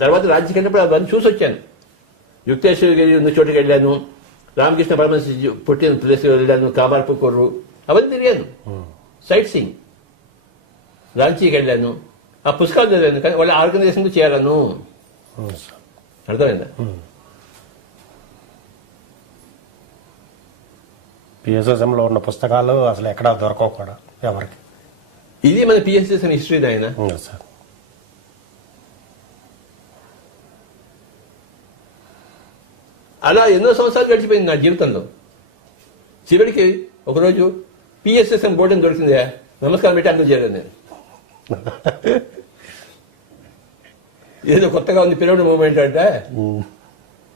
తర్వాత రాంచీకి వెళ్ళినప్పుడు అవన్నీ చూసి వచ్చాను. యుక్తేశ్వరగిరి ఉన్న చోటుకి వెళ్ళాను, రామకృష్ణ పరమహంస పుట్టిన ప్లేస్ వెళ్ళాను, కామార్పుకూరు అవన్నీ తిరిగాను. Sight seeing. రాంచీకి వెళ్ళాను, ఆ పుస్తకాలు చదివాను, కానీ వాళ్ళ ఆర్గనైజేషన్ చేరాను. అర్థమైందా? పిఎస్ఎస్ఎంలో ఉన్న పుస్తకాలు అసలు ఎక్కడా దొరకవు కూడా ఎవరికి. ఇది మన పిఎస్ఎస్ఎం హిస్టరీ ఆయన. సార్ అలా ఎన్నో సంవత్సరాలు గడిచిపోయింది నా జీవితంలో. చివరికి ఒకరోజు పిఎస్ఎస్ఎం బోర్డు దొరికిందా, నమస్కారం పెట్టి అందులో చేరాను నేను. ఏదో కొత్తగా ఉంది పిరమిడ్ మూవ్మెంట్ అంటే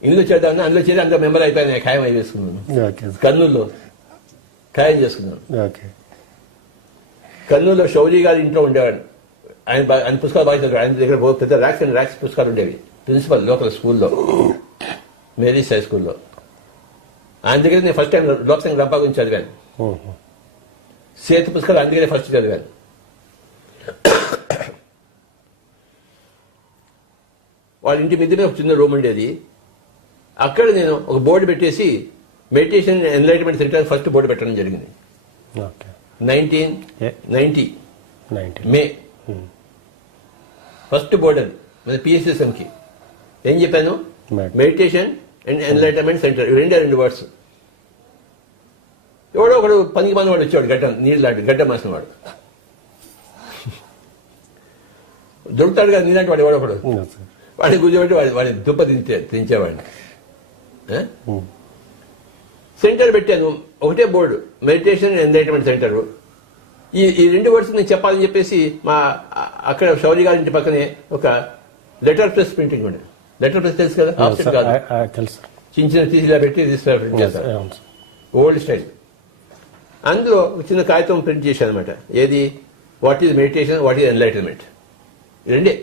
ఇందులో చేద్దామని అందులో చేరి అందులో మెంబర్ అయిపోయాను. ఖాయం అయి వేసుకున్నాను. కర్నూలులో ఖాయం చేసుకున్నాను. కర్నూలులో షౌరీ గారి ఇంట్లో ఉండేవాడు. ఆయన పుస్తకాలు బాగా చదివాడు. ఆయన దగ్గర పెద్ద ర్యాక్స్ అండ్ ర్యాక్స్ పుస్తకాలు ఉండేవి. ప్రిన్సిపల్ లోకల్ స్కూల్లో, మేరీస్ హై స్కూల్లో. ఆయన దగ్గర నేను ఫస్ట్ టైం లోక్సంగ్ రంపా గురించి చదివాను. సేతు పుస్తకాలు ఆయన దగ్గరే ఫస్ట్ చదివాను. వాళ్ళ ఇంటి మీద ఒక చిన్న రూమ్ ఉండేది. అక్కడ నేను ఒక బోర్డు పెట్టేసి meditation enlightenment centre first board పెట్టడం జరిగింది. 1990 మే ఫస్ట్ బోర్డు అది మన పిఎస్ఎస్ఎంకి. ఏం చెప్పాను? Meditation and enlightenment centre. రెండు వర్డ్స్. ఎవడో ఒకడు పనికి వాడు వచ్చాడు, గడ్డ నీళ్ళు లాంటి గడ్డ మాసిన వాడు దొరుకుతాడు కదా, నీలాంటి వాడు ఎవడో ఒకడు. వాడిని కూర్చోబెట్టి వాడి దుప్ప తించేవాడిని. సెంటర్ పెట్టాను, ఒకటే board, meditation and enlightenment centre. ఈ రెండు వర్డ్స్ నేను చెప్పాలని చెప్పేసి మా అక్కడ శౌరి గారి ఇంటి పక్కనే ఒక లెటర్ ప్రెస్ ప్రింటింగ్ ఉండేది. లెటర్ ప్రెస్ తెలుసు కదా, ఆప్షన్ కాదు, చిన్న చిన్న తీసిలా పెట్టి ప్రింట్ చేస్తారు, ఓల్డ్ స్టైల్. అందులో ఒక చిన్న కాగితం ప్రింట్ చేశాను అనమాట. ఏది? What is meditation, what is enlightenment. రెండే.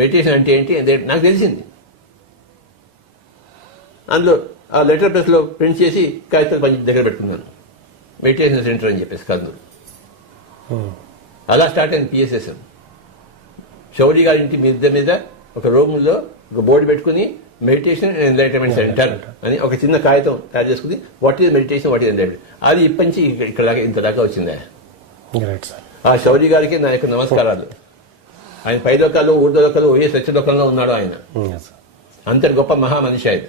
మెడిటేషన్ అంటే ఏంటి నాకు తెలిసింది. అందులో ఆ లెటర్ ప్రెస్ లో ప్రింట్ చేసి కాగితాలు దగ్గర పెట్టుకున్నాను. మెడిటేషన్ సెంటర్ అని చెప్పేసి కర్నూలు. అలా స్టార్ట్ అయింది పిఎస్ఎస్ఎం. శౌరి గారి ఇంటి మీద ఒక రూమ్లో ఒక బోర్డు పెట్టుకుని మెడిటేషన్ అండ్ ఎన్లైటన్మెంట్ సెంటర్ అని ఒక చిన్న కాగితం తయారు చేసుకుని what is meditation, what is enlightenment. అది ఇప్పటి ఇక్కడ ఇంతదాకా వచ్చిందా. ఆ శౌరి గారికి నా యొక్క నమస్కారాలు. ఆయన పైలోకాలు, ఊర్ధ్వలోకాలు, ఒకే సత్యలోకంలో ఉన్నాడు ఆయన. అంతటి గొప్ప మహామనిషి ఆయన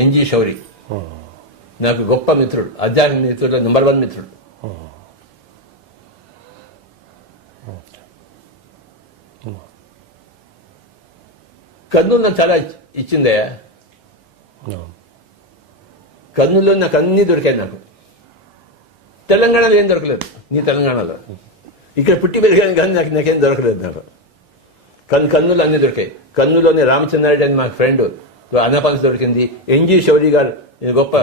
ఎన్జి శౌరి. నాకు గొప్ప మిత్రుడు, ఆధ్యాత్మిక మిత్రుడు, నెంబర్ 1 మిత్రుడు. కర్నూలు నాకు చాలా ఇచ్చిందయ్యా. కర్నూలులో నాకు అన్నీ దొరికాయి. నాకు తెలంగాణలో ఏం దొరకలేదు. నీ తెలంగాణలో ఇక్కడ పుట్టి పెరిగాను కానీ నాకేం దొరకలేదు. నాకు కర్నూలు అన్నీ దొరికాయి. కర్నూలులోనే రామచంద్రారెడ్డి అని మా ఫ్రెండ్ అన్నపాన్స్ దొరికింది. ఎన్జి శౌరి గారు గొప్ప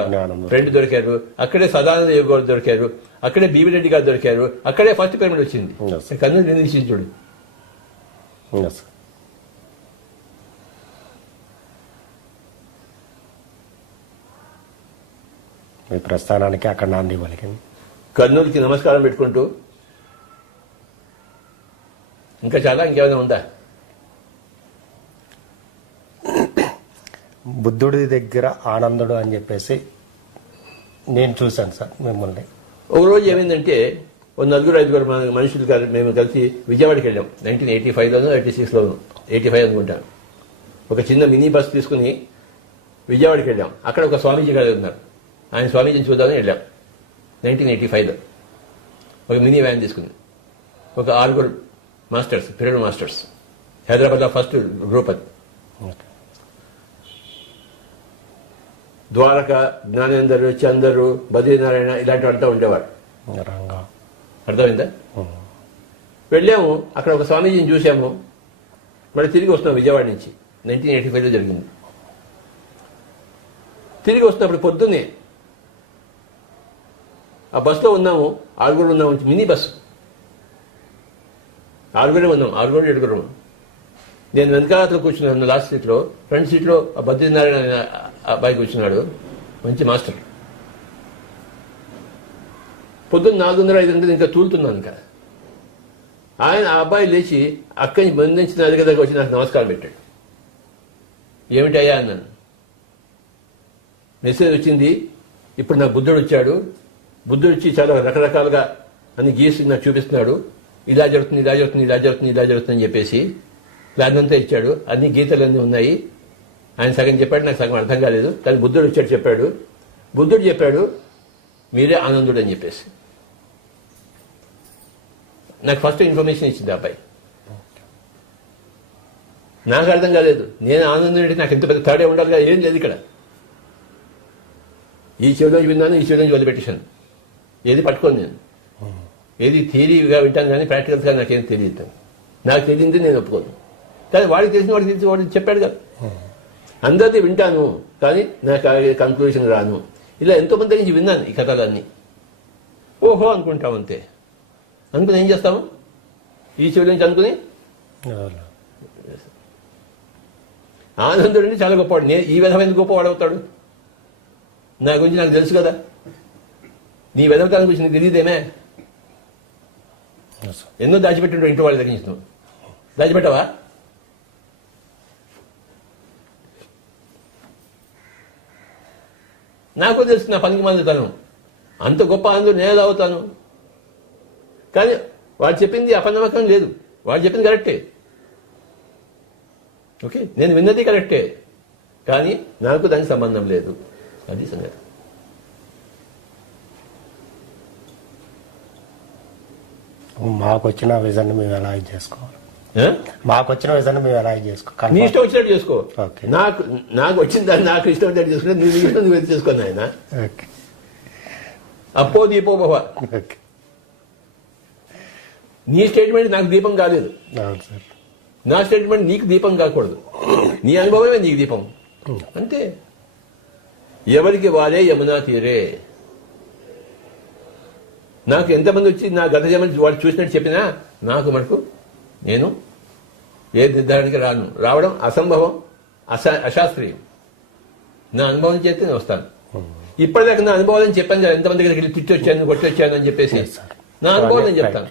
ఫ్రెండ్ దొరికారు. అక్కడే సదానంద యోగి గారు దొరికారు. అక్కడే బీవిరెడ్డి గారు దొరికారు. అక్కడే ఫస్ట్ పిరమిడ్ వచ్చింది. కర్నూలు నిర్ణయించుడు. మీ ప్రస్థానానికి అక్కడ నాంది పలికింది. కర్నూలుకి నమస్కారం పెట్టుకుంటూ ఇంకా చాలా ఇంకేమైనా ఉందా? బుద్ధుడి దగ్గర ఆనందుడు అని చెప్పేసి నేను చూశాను సార్ మిమ్మల్ని. ఒక రోజు ఏమైందంటే ఓ 4-5 మనుషులు మేము కలిసి విజయవాడకి వెళ్ళాం. 1985లోనో 86లోనో, 85 అనుకుంటాను. ఒక చిన్న మినీ బస్ తీసుకుని విజయవాడకి వెళ్ళాం. అక్కడ ఒక స్వామీజీ గారు ఉన్నారు. ఆయన స్వామీజీని చూద్దామని వెళ్ళాం 1985లో. ఒక మినీ వ్యాన్ తీసుకుని ఒక 6 మాస్టర్స్, పిరమిడ్ మాస్టర్స్, హైదరాబాద్లో ఫస్ట్ గ్రూప్ అది. ద్వారక, జ్ఞానేందరు, చందరు, బద్రీనారాయణ ఇలాంటి వాళ్ళతో ఉండేవాడు. అర్థమైందా? వెళ్ళాము, అక్కడ ఒక స్వామీజీని చూసాము. మళ్ళీ తిరిగి వస్తున్నాం విజయవాడ నుంచి. 1985లో జరిగింది. తిరిగి వస్తున్నప్పుడు పొద్దున్నే ఆ బస్సులో ఉన్నాము. 6 ఉన్నాము, మినీ బస్సు. 6 ఉన్నాం, 6-7. నేను వెనకాల కూర్చున్నాను లాస్ట్ సీట్లో. ఫ్రంట్ సీట్లో ఆ బద్రీనారాయణ అనే అబ్బాయి కూర్చున్నాడు, మంచి మాస్టర్. పొద్దున్న 4:30-5 ఇంకా తూలుతున్నాను. ఇంకా ఆయన ఆ అబ్బాయి లేచి అక్కడి నుంచి బంధించిన అధిక దగ్గర వచ్చి నాకు నమస్కారం పెట్టాడు. ఏమిటయ్యా అన్నాను. మెసేజ్ వచ్చింది, ఇప్పుడు నాకు బుద్ధుడు వచ్చాడు, బుద్ధుడు వచ్చి చాలా రకరకాలుగా అన్ని గీసి నాకు చూపిస్తున్నాడు, ఇలా జరుగుతుంది ఇలా జరుగుతుంది ఇలా జరుగుతుంది ఇలా జరుగుతుంది అని చెప్పేసి ప్లాన్ అంతా ఇచ్చాడు, అన్ని గీతలన్నీ ఉన్నాయి. ఆయన సగం చెప్పాడు, నాకు సగం అర్థం కాలేదు, కానీ బుద్ధుడు వచ్చాడు చెప్పాడు. బుద్ధుడు చెప్పాడు మీరే ఆనందుడు అని చెప్పేసి. నాకు ఫస్ట్ ఇన్ఫర్మేషన్ ఇచ్చింది ఆ అబ్బాయి. నాకు అర్థం కాలేదు, నేను ఆనందం అంటే నాకు ఎంత పెద్ద తేడా ఉండాలిగా, ఏం లేదు ఇక్కడ. ఈ చెవిలోంచి విన్నాను, ఈ చెవిలోంచి వదిలిపెట్టేశాను, ఏది పట్టుకోను నేను. ఏది థియరీగా వింటాను కానీ ప్రాక్టికల్స్గా నాకేం తెలియదు. నాకు తెలియంది నేను ఒప్పుకోను, కానీ వాడికి తెలిసిన వాడికి తెలిసి వాడు చెప్పాడు కదా. అందరిది వింటాను కానీ నాకు కన్క్లూషన్ రాను. ఇలా ఎంతోమంది నుంచి విన్నాను ఈ కథలన్నీ. ఓహో అనుకుంటాం అంతే. అనుకుని ఏం చేస్తాము, ఈ చెవి నుంచి అనుకుని ఆనందుడిని చాలా గొప్పవాడు. నేను ఈ విధమైన గొప్పవాడు అవుతాడు? నా గురించి నాకు తెలుసు కదా. నీ వెదవతాల గురించి నీకు తెలియదేమే. ఎన్నో దాచిపెట్టుంటావు ఇంట్లో వాళ్ళ దగ్గర నుంచి. నువ్వు దాచిపెట్టావా? నాకు తెలుసు నా పనికి మందుతాను. అంత గొప్ప ఆనందుడు నేను అవుతాను. కానీ వాడు చెప్పింది అపనమ్మకం లేదు, వాడు చెప్పింది కరెక్టే. ఓకే, నేను విన్నది కరెక్టే, కానీ నాకు దానికి సంబంధం లేదు. అది సంగతి. మాకు వచ్చిన విజన్ మేము ఎలా ఇది చేసుకోవాలి? మాకు వచ్చిన విజన్ మేము ఎలా ఇది చేసుకోవాలి? నీ ఇష్టం వచ్చినట్టు చేసుకో. ఓకే. నాకు వచ్చిన దాన్ని నాకు ఇష్టం వచ్చినట్టు చేసుకుంటే నీ ఇష్టం నువ్వు ఎత్తి చేసుకోను ఆయన. ఓకే. అప్పో దీపో భవ. ఓకే. నీ స్టేట్మెంట్ నాకు దీపం కాలేదు, అవును సార్. నా స్టేట్మెంట్ నీకు దీపం కాకూడదు. నీ అనుభవమే నీకు దీపం అంతే. ఎవరికి వారే యమునా తీరే. నాకు ఎంతమంది వచ్చి నా గత జన్మ వాడు చూసినట్టు చెప్పినా నాకు మటుకు నేను ఏ నిర్ధారణకి రావడం అసంభవం, అశాస్త్రీయం. నా అనుభవం చేస్తే నేను వస్తాను. ఇప్పటిదాకా నా అనుభవాలని చెప్పాను కదా, ఎంతమంది దగ్గరికి వెళ్ళి తిట్టి వచ్చాను కొట్టి వచ్చాను అని చెప్పేసి. నా అనుభవం నేను చెప్తాను.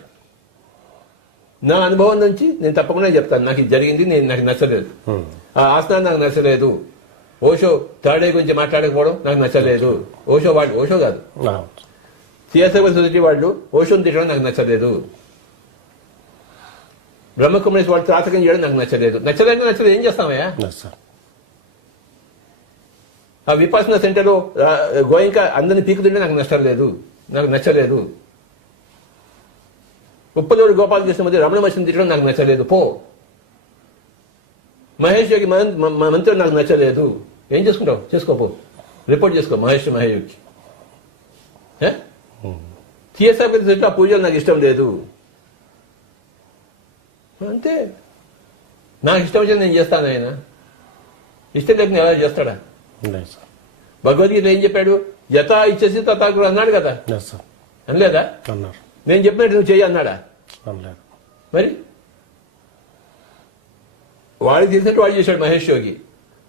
నా అనుభవం నుంచి నేను తప్పకుండా చెప్తాను. నాకు ఇది జరిగింది, నాకు నచ్చలేదు, ఆ ఆసనం నాకు నచ్చలేదు, ఓషో థర్డ్ ఐ గురించి మాట్లాడకపోవడం నాకు నచ్చలేదు. ఓషో కాదు, సిఎస్ఐ సొసైటీ వాళ్ళు ఓషోని తిట్టడం నాకు నచ్చలేదు. బ్రహ్మకుమారేశ్వర వాళ్ళు త్రాతకం చేయడం నాకు నచ్చలేదు. నచ్చలేదు ఏం చేస్తామయ్యా? ఆ విపాసన సెంటర్లో గోయింకా అందరిని పీకుతుంటే నాకు నచ్చలేదు. ఉప్పలూరు గోపాలకృష్ణ మధ్య రమణ మహర్షిని తిట్టడం నాకు నచ్చలేదు. పో. మహేష్ యోగి మంత్రులు నాకు నచ్చలేదు. ఏం చేసుకుంటావు? చేసుకోపో, రిపోర్ట్ చేసుకో మహేష్ యోగికి. సిఎస్ఆర్ ఆ పూజలు నాకు ఇష్టం లేదు అంతే. నాకు ఇష్టం వచ్చింది నేను చేస్తాను. ఆయన ఇష్టం లేకుండా ఎలా చేస్తాడా? భగవద్గీత ఏం చెప్పాడు? యథా ఇచ్చేసి తథాకుడు అన్నాడు కదా, అనలేదా? నేను చెప్పినట్టు నువ్వు చెయ్యి అన్నాడా? మరి వాడికి తెలిసినట్టు వాడు చేశాడు మహేష్ యోగి,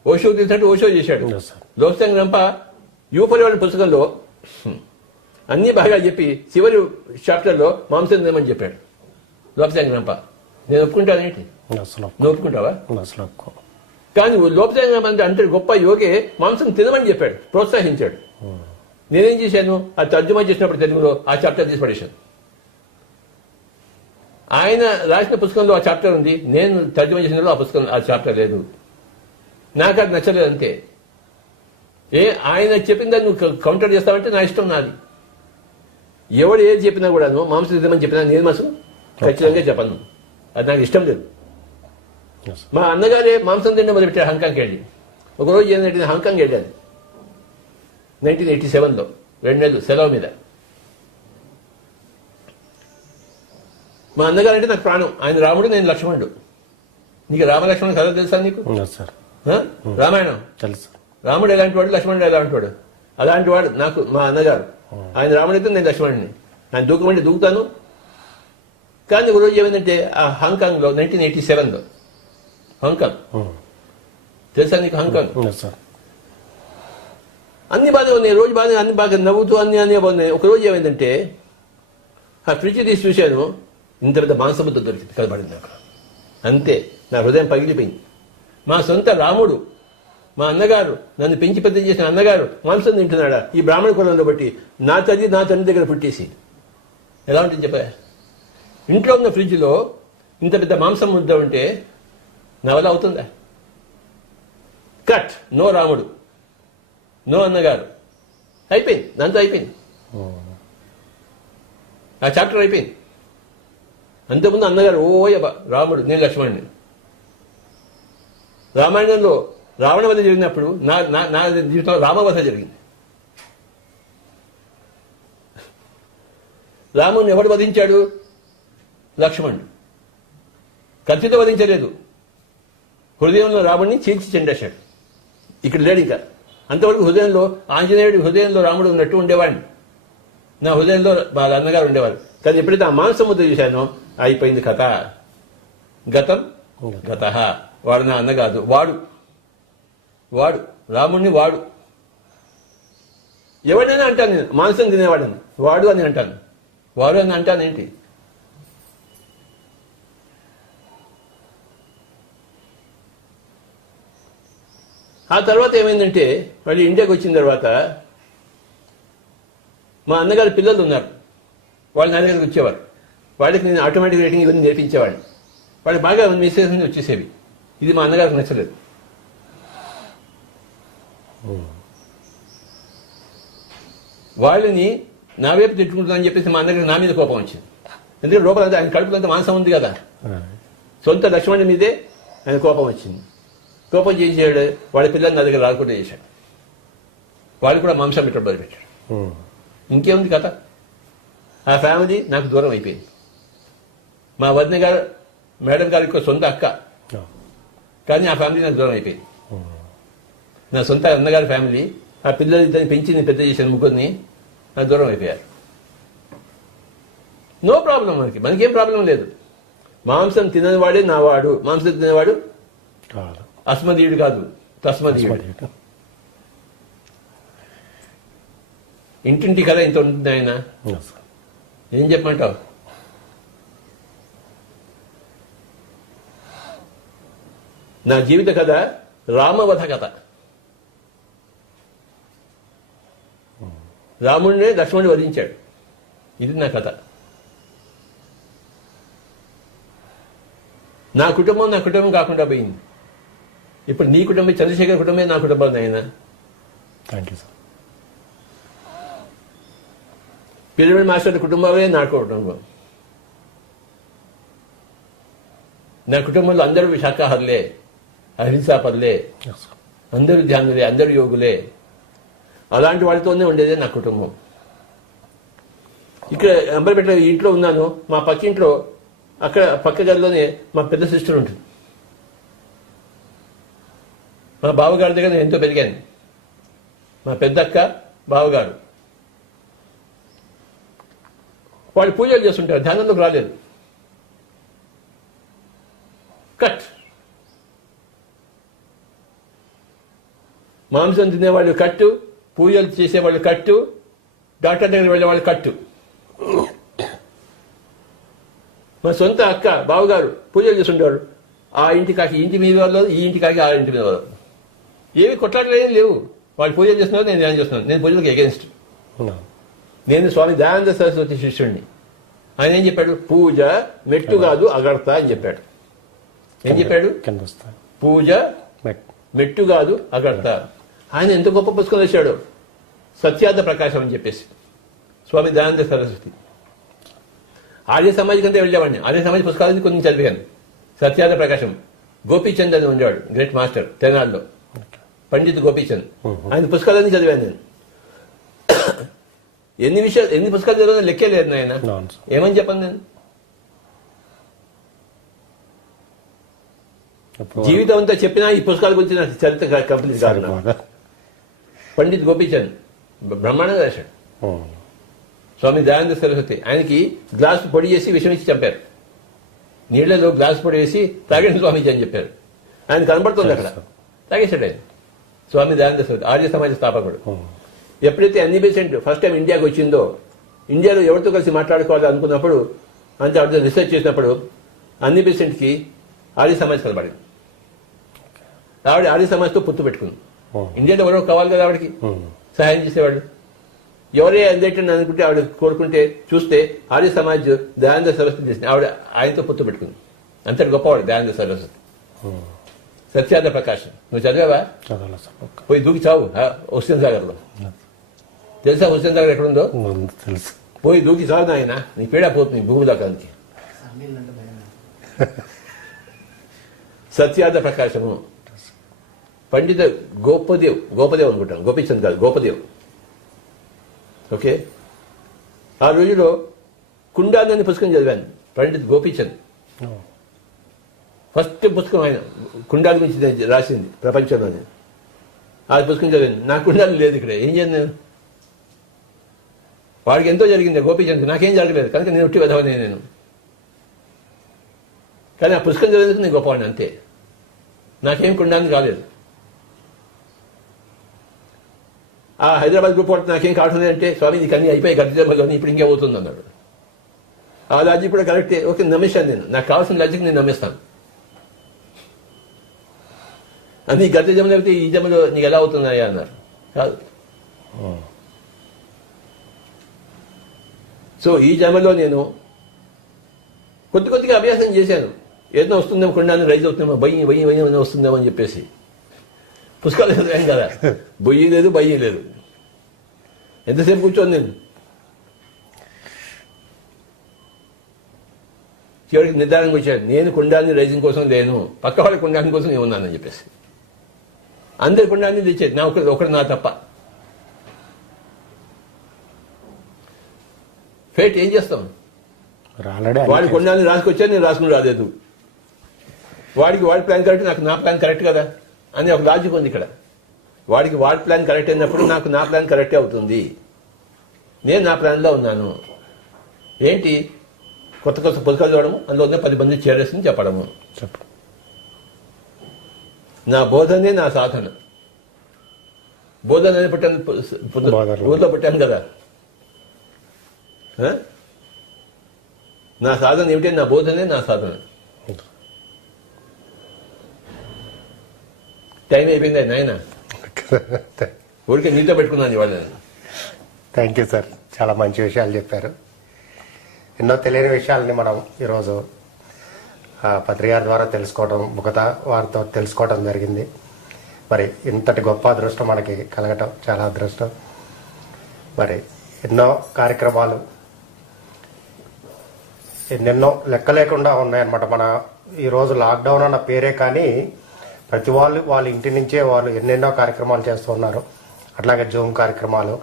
ఓషోకి తెలిసినట్టు ఓషో చేశాడు. లోక్సంగ్ రంప యూపరి వాడి పుస్తకంలో అన్ని బాగా చెప్పి చివరి చాప్టర్లో మాంసం తినమని చెప్పాడు లోక్సంగ్ రంప. నేను ఒప్పుకుంటానేంటి? నువ్వు ఒప్పుకుంటావా? కానీ లోక్సంగ్ రంప అంటే గొప్ప యోగే మాంసం తినమని చెప్పాడు, ప్రోత్సహించాడు. నేనేం చేశాను? ఆ తర్జుమా చేసినప్పుడు తెలుగులో ఆ చాప్టర్ తీసి పడేశాను. ఆయన రాసిన పుస్తకంలో ఆ చాప్టర్ ఉంది, నేను తర్జుమా చేసిన ఆ పుస్తకం ఆ చాప్టర్ లేదు. నాకు అది నచ్చలేదు అంతే. ఆయన చెప్పిన దాన్ని నువ్వు కౌంటర్ చేస్తావంటే నా ఇష్టం, నాది. ఎవడు ఏది చెప్పినా కూడాను మాంసం తినమని చెప్పినా నేను మాసం ఖచ్చితంగా చెప్పను, అది నాకు ఇష్టం లేదు. మా అన్నగారే మాంసం తింటే మొదలుపెట్టాడు హాంకాంగ్కి వెళ్ళి. ఒకరోజు ఏంటంటే హాంకాంగ్ వెళ్ళాను 1987లో, 2 నెలలు సెలవు మీద. మా అన్నగారు అంటే నాకు ప్రాణం. ఆయన రాముడు, నేను లక్ష్మణుడు. నీకు రామలక్ష్మణుడు కథ తెలుసా నీకు? రామాయణం తెలుసు. రాముడు ఎలాంటి వాడు, లక్ష్మణుడు ఎలాంటి వాడు? అలాంటి వాడు నాకు మా అన్నగారు. ఆయన రాముడైతే నేను లక్ష్మణుడిని. ఆయన దూకమంటే దూకుతాను. కానీ ఒక రోజు ఏమైందంటే ఆ హాంకాంగ్లో 1987లో, హాంకాంగ్ తెలుసా నీకు? హాంకాంగ్ అన్ని బాగానే ఉన్నాయి, రోజు బాగానే, అన్ని బాగా నవ్వుతూ అన్ని బాగున్నాయి. ఒక రోజు ఏమైందంటే ఆ ఫ్రిడ్జ్ తీసి చూశాను, ఇంత పెద్ద మాంసముద్ద దొరికింది, కనబడింది నాకు. అంతే, నా హృదయం పగిలిపోయింది. మా సొంత రాముడు మా అన్నగారు నన్ను పెంచి పెద్ద చేసిన అన్నగారు మాంసం తింటున్నాడా ఈ బ్రాహ్మణ కులంలో బట్టి నా తల్లి నా తండ్రి దగ్గర పుట్టేసి ఎలా ఉంటుంది చెప్పా. ఇంట్లో ఉన్న ఫ్రిడ్జ్లో ఇంత పెద్ద మాంసం ముద్ద ఉంటే నా వల్ల అవుతుందా? కట్. నో రాముడు, నో అన్నగారు, అయిపోయింది. దాంతో అయిపోయింది, ఆ చాప్టర్ అయిపోయింది. అంతకుముందు అన్నగారు ఓయబ రాముడు, నేను లక్ష్మణుడిని. రామాయణంలో రావణ వధ జరిగినప్పుడు నా జీవితంలో రామవధ జరిగింది. రాముడిని ఎవడు వధించాడు? లక్ష్మణుడు. కత్తితో వధించలేదు, హృదయంలో రాముడిని చీల్చి చెండేశాడు. ఇక్కడ లేడు ఇంకా. అంతవరకు హృదయంలో ఆంజనేయుడి హృదయంలో రాముడు ఉన్నట్టు ఉండేవాడిని, నా హృదయంలో వాళ్ళ అన్నగారు ఉండేవారు. కానీ ఎప్పుడైతే ఆ మాంసం ముద్ద చూశానో అయిపోయింది కథ. గతం గత. వాడు నా అన్న కాదు, వాడు రాముడిని వాడు. ఎవడైనా అంటాను నేను మాంసం తినేవాడని, వాడు అని అంటాను, వాడు అని అంటానేంటి? ఆ తర్వాత ఏమైందంటే మళ్ళీ ఇండియాకి వచ్చిన తర్వాత మా అన్నగారి పిల్లలు ఉన్నారు, వాళ్ళు నా దగ్గరికి వచ్చేవారు. వాళ్ళకి నేను ఆటోమేటిక్ రేటింగ్ ఇవన్నీ నేర్పించేవాడిని. వాళ్ళకి బాగా మెసేజ్ వచ్చేసేవి. ఇది మా అన్నగారికి నచ్చలేదు. వాళ్ళని నా వైపు తిట్టుకుంటుందని చెప్పేసి మా అన్నగారికి నా మీద కోపం వచ్చింది. ఎందుకంటే లోపల ఆయన కడుపులంతా మాంసం ఉంది కదా, సొంత లక్ష్మణుడి మీదే ఆయన కోపం వచ్చింది. కోపం చేసాడు, వాళ్ళ పిల్లల్ని నా దగ్గర రాకుండా చేశాడు. వాళ్ళు కూడా మాంసం పెట్టడం మొదలుపెట్టాడు. ఇంకేముంది కథ? ఆ ఫ్యామిలీ నాకు దూరం అయిపోయింది. మా వదిన గారు మేడం గారికి సొంత అక్క, కానీ ఆ ఫ్యామిలీ నాకు దూరం అయిపోయింది. నా సొంత అన్నగారి ఫ్యామిలీ, ఆ పిల్లలు ఇద్దరిని పెంచి నేను పెద్ద చేశాను, ముగ్గురిని, నాకు దూరం అయిపోయారు. నో ప్రాబ్లం, మనకేం ప్రాబ్లం లేదు. మాంసం తిననివాడే నా వాడు, మాంసం తినేవాడు అస్మదీయుడు కాదు, తస్మదీయుడు. ఇంటింటి కథ ఇంత ఉంటుంది ఆయన. ఏం చెప్పమంటావు? నా జీవిత కథ రామవధ కథ. రాముడినే లక్ష్మణుడు వధించాడు. ఇది నా కథ. నా కుటుంబం కాకుండా పోయింది. ఇప్పుడు నీ కుటుంబం, చంద్రశేఖర్ కుటుంబమే నా కుటుంబం. ఆయన thank you sir. Pyramid master కుటుంబమే నా కుటుంబం. నా కుటుంబంలో అందరూ శాకాహారులే, అహింసాపరులే, అందరూ ధ్యానులే, అందరూ యోగులే. అలాంటి వాళ్ళతోనే ఉండేదే నా కుటుంబం. ఇక్కడ అంబర్పేట ఇంట్లో ఉన్నాను, మా పక్కింట్లో అక్కడ పక్క గదిలోనే మా పెద్ద సిస్టర్ ఉంటుంది. మా బావగారి దగ్గర నేను ఎంతో పెరిగాను. మా పెద్దక్క, బావగారు వాళ్ళు పూజలు చేస్తుంటారు, ధ్యానంలోకి రాలేదు. కట్. మాంసం తినేవాళ్ళు కట్టు, పూజలు చేసేవాళ్ళు కట్టు, డాక్టర్ దగ్గర వెళ్ళేవాళ్ళు కట్టు. మా సొంత అక్క, బావగారు పూజలు చేస్తుండేవాడు. ఆ ఇంటి కాకి ఇంటి మీద వాళ్ళు, ఈ ఇంటి కాకి ఆ ఇంటి మీద వాళ్ళు. ఏవి కొట్లాటలు ఏం లేవు. వాళ్ళు పూజలు చేస్తున్నారు, నేను ధ్యానం చేస్తున్నాను. నేను పూజలకు ఎగెన్స్ట్. నేను స్వామి దయానంద సరస్వతి శిష్యుడిని. ఆయన ఏం చెప్పాడు? పూజ మెట్టు కాదు అగడత అని చెప్పాడు. ఏం చెప్పాడు? పూజ మెట్టు కాదు అగడత. ఆయన ఎంత గొప్ప పుస్తకం వేశాడు, సత్యార్థ ప్రకాశం అని చెప్పేసి, స్వామి దయానంద సరస్వతి. ఆర్య సమాజ్ కంటే వెళ్ళేవాడిని. ఆర్య సమాజ్ పుస్తకాలని కొన్ని చదివాను. సత్యార్థ ప్రకాశం, గోపీచంద్ అని ఉండేవాడు, గ్రేట్ మాస్టర్ తెనాల్లో, పండిత్ గోపీచంద్. ఆయన పుస్తకాలన్నీ చదివాను నేను. ఎన్ని పుస్తకాలు చదివానో లెక్కే లేదు ఆయన. ఏమని చెప్పను నేను? జీవితం అంతా చెప్పినా ఈ పుస్తకాల గురించి నాకు చరిత్ర కంప్లీట్ కాదు. పండిత్ గోపీచంద్ బ్రహ్మాండంగా రాశాడు. స్వామి దయానంద సరస్వతి ఆయనకి గ్లాస్ పొడి చేసి విషం ఇచ్చి చంపారు. నీళ్లలో గ్లాస్ పొడి వేసి తాగండి స్వామీజీ అని చెప్పారు. ఆయన కనబడుతుంది అక్కడ, తాగేశాడు ఆయన. స్వామి దయానంద సరస్వతి ఆర్య సమాజ స్థాపకుడు. ఎప్పుడైతే అన్ని బేసెంట్ ఫస్ట్ టైం ఇండియాకి వచ్చిందో, ఇండియాలో ఎవరితో కలిసి మాట్లాడుకోవాలి అనుకున్నప్పుడు, అంతే అర్థం రీసెర్చ్ చేసినప్పుడు అన్ని బేసెంట్కి ఆర్య సమాజ్ కనబడింది. ఆవిడ ఆర్య సమాజ్తో పొత్తు పెట్టుకుంది. ఇండియాలో ఎవరో కావాలి కదా ఆవిడకి సహాయం చేసేవాడు. ఎవరే అందేటని అనుకుంటే ఆవిడ కోరుకుంటే చూస్తే ఆర్య సమాజ్ దయానంద సరస్వతి చేసింది. ఆవిడ ఆయనతో పొత్తు పెట్టుకుంది. అంతటి గొప్పవాడు దయానంద సరస్వతి. సత్యానంద ప్రకాశం నువ్వు చదివావా? పోయి దూకి చావు హుస్సేన్ సాగర్లో. తెలుసా హుస్సేన్ సాగర్ ఎక్కడుందో? తెలుసు. పోయి దూకి చావు నాయన, నీ పీడ పోతుంది భూమి దాకానికి. సత్యానంద ప్రకాశము, పండిత గోపదేవ్ అనుకుంటాను, గోపీచంద్ కాదు, గోపదేవ్. ఓకే, ఆ రోజులో కుండాలని పుస్తకం చదివాను. పండిత్ గోపీచంద్ ఫస్ట్ పుస్తకం ఆయన కుండాల గురించి రాసింది ప్రపంచంలోనే. ఆ పుస్తకం చదివాను. నా కుండాలు లేదు ఇక్కడ, ఏం చేయను నేను? వాడికి ఎంతో జరిగింది గోపీచంద్, నాకేం జరగలేదు కనుక నేను ఉట్టి వెధవనే నేను. కానీ ఆ పుస్తకం చదివేందుకు నేను గొప్పవాడిని అంతే. నాకేం కుండాన్ని కాలేదు. ఆ హైదరాబాద్ గ్రూప్ వాడు నాకేం కావట్లేదు అంటే, స్వామి నీకు అన్నీ అయిపోయి గడ్డలోని ఇప్పుడు ఇంకే పోతుంది అన్నాడు. ఆ లాజిక్ కూడా కరెక్టే. ఓకే, నమ్మేశాను నేను. నాకు కావాల్సిన లాజిక్ నేను నమ్మేస్తాను. అది గత జమలు అయితే ఈ జమలో నీకు ఎలా అవుతున్నాయా అన్నారు. కాదు. సో ఈ జమలో నేను కొద్దిగా అభ్యాసం చేశాను. ఏదో వస్తుందేమో కొండాన్ని రైజ్ అవుతుందేమో, బయ్యి వస్తుందేమో అని చెప్పేసి పుస్తకాలు చదివాను కదా. బొయ్యి లేదు, బయ్యి లేదు. ఎంతసేపు కూర్చోను నేను. చివరికి నిర్ధారణకు వచ్చాను, నేను కుండాన్ని రైజింగ్ కోసం లేను, పక్క వాళ్ళ కుండాన్ని కోసం నేను ఉన్నానని చెప్పేసి. అందరి కుండాన్ని తెచ్చేది, నా ఒకటి నా తప్ప. ఫేట్ ఏం చేస్తాం? వాడి కుండాన్ని రాసుకొచ్చాను, నేను రాసుకుని రాలేదు. వాడికి వాడి ప్లాన్ కరెక్ట్, నాకు నా ప్లాన్ కరెక్ట్ కదా అని ఒక లాజిక్ ఉంది ఇక్కడ. వాడికి వాడి ప్లాన్ కరెక్ట్ అయినప్పుడు నాకు నా ప్లాన్ కరెక్టే అవుతుంది. నేను నా ప్లాన్లో ఉన్నాను. ఏంటి? కొత్త పుస్తకాలు చూడము, అందులో 10 మంది చేరేసింది చెప్పడము. నా బోధనే నా సాధన. బోధన అనేది పెట్టాను, ఊర్లో పెట్టాను కదా. నా సాధన ఏమిటి? నా బోధనే నా సాధన. టైం అయిపోయింది నాయన. ఊరికే నీతో పెట్టుకున్నాను ఇవాళ. థ్యాంక్ యూ సార్, చాలా మంచి విషయాలు చెప్పారు. ఎన్నో తెలియని విషయాలని మనం ఈరోజు పత్రిక ద్వారా తెలుసుకోవడం, ముఖత వారితో తెలుసుకోవడం జరిగింది. మరి ఇంతటి గొప్ప అదృష్టం మనకి కలగటం చాలా అదృష్టం. మరి ఎన్నో కార్యక్రమాలు ఎన్నెన్నో లెక్క లేకుండా ఉన్నాయన్నమాట. మన ఈరోజు లాక్డౌన్ అన్న పేరే కానీ ప్రతి వాళ్ళు వాళ్ళ ఇంటి నుంచే వాళ్ళు ఎన్నెన్నో కార్యక్రమాలు చేస్తూ ఉన్నారు. అట్లాగే జూమ్ కార్యక్రమాలు,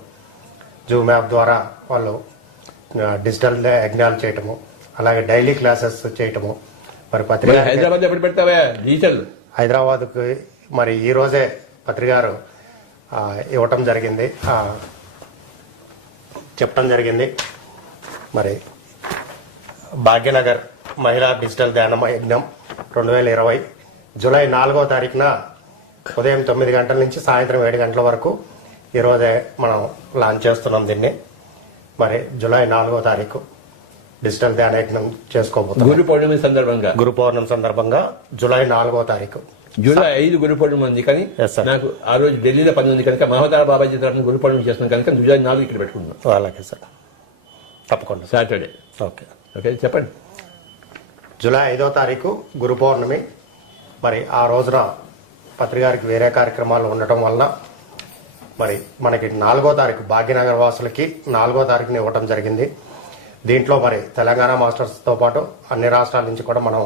జూమ్ యాప్ ద్వారా వాళ్ళు డిజిటల్ యజ్ఞాలు చేయటము, అలాగే డైలీ క్లాసెస్ చేయటము. మరి పత్రిక హైదరాబాద్ ఎప్పుడు పెడతావా డిజిటల్? హైదరాబాద్కు మరి ఈ రోజే పత్రిక గారు ఇవ్వటం జరిగింది, చెప్పడం జరిగింది. మరి భాగ్యనగర్ మహిళా డిజిటల్ ధ్యాన యజ్ఞం 2020 జూలై 4వ తారీఖున ఉదయం 9 గంటల నుంచి సాయంత్రం 7 గంటల వరకు ఈరోజే మనం లాంచ్ చేస్తున్నాం దీన్ని. మరి జూలై 4వ తారీఖు డిజిటల్ ధ్యాన యజ్ఞం చేసుకోబోతున్నాం. గురు పౌర్ణమి సందర్భంగా జూలై 4వ తారీఖు. జూలై 5 గురు పౌర్ణమి ఉంది, కానీ నాకు ఆ రోజు ఢిల్లీలో పని ఉంది కనుక మహోదర బాబాజీ తరఫున గురు పౌర్ణమి చేస్తున్నాం కనుక జూలై 4 ఇక్కడ పెట్టుకుంటున్నాం. అలాగే సార్, తప్పకుండా. సాటర్డే. ఓకే ఓకే, చెప్పండి. జూలై 5వ తారీఖు గురు పౌర్ణమి. మరి ఆ రోజున పత్రికారికి వేరే కార్యక్రమాలు ఉండటం వలన మరి మనకి 4వ తారీఖు భాగ్యనగర్ వాసులకి 4వ తారీఖుని ఇవ్వటం జరిగింది. దీంట్లో మరి తెలంగాణ మాస్టర్స్తో పాటు అన్ని రాష్ట్రాల నుంచి కూడా మనం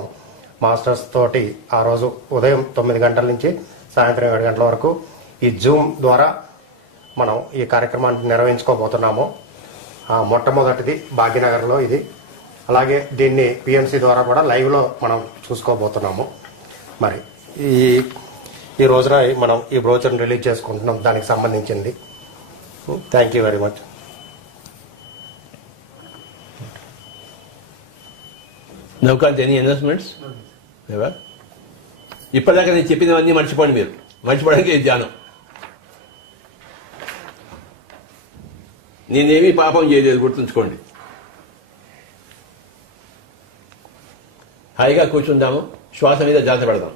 మాస్టర్స్ తోటి ఆ రోజు ఉదయం 9 గంటల నుంచి సాయంత్రం 7 గంటల వరకు ఈ జూమ్ ద్వారా మనం ఈ కార్యక్రమాన్ని నిర్వహించుకోబోతున్నాము. మొట్టమొదటిది భాగ్యనగర్లో ఇది. అలాగే దీన్ని పిఎంసి ద్వారా కూడా లైవ్లో మనం చూసుకోబోతున్నాము. మరి ఈ రోజున మనం ఈ బ్రోచర్ని రిలీజ్ చేసుకుంటున్నాం, దానికి సంబంధించింది. Thank you very much. నౌకాంత్ ఎనీ అనౌన్స్మెంట్స్? ఇప్పటిదాకా నేను చెప్పినవన్నీ మర్చిపోండి. మీరు మర్చిపోవడానికి ఇది ధ్యానం. నేనేమీ పాపం చేయలేదు, గుర్తుంచుకోండి. హాయిగా కూర్చుందాము, శ్వాస మీద జాగ్రత్త పెడదాం.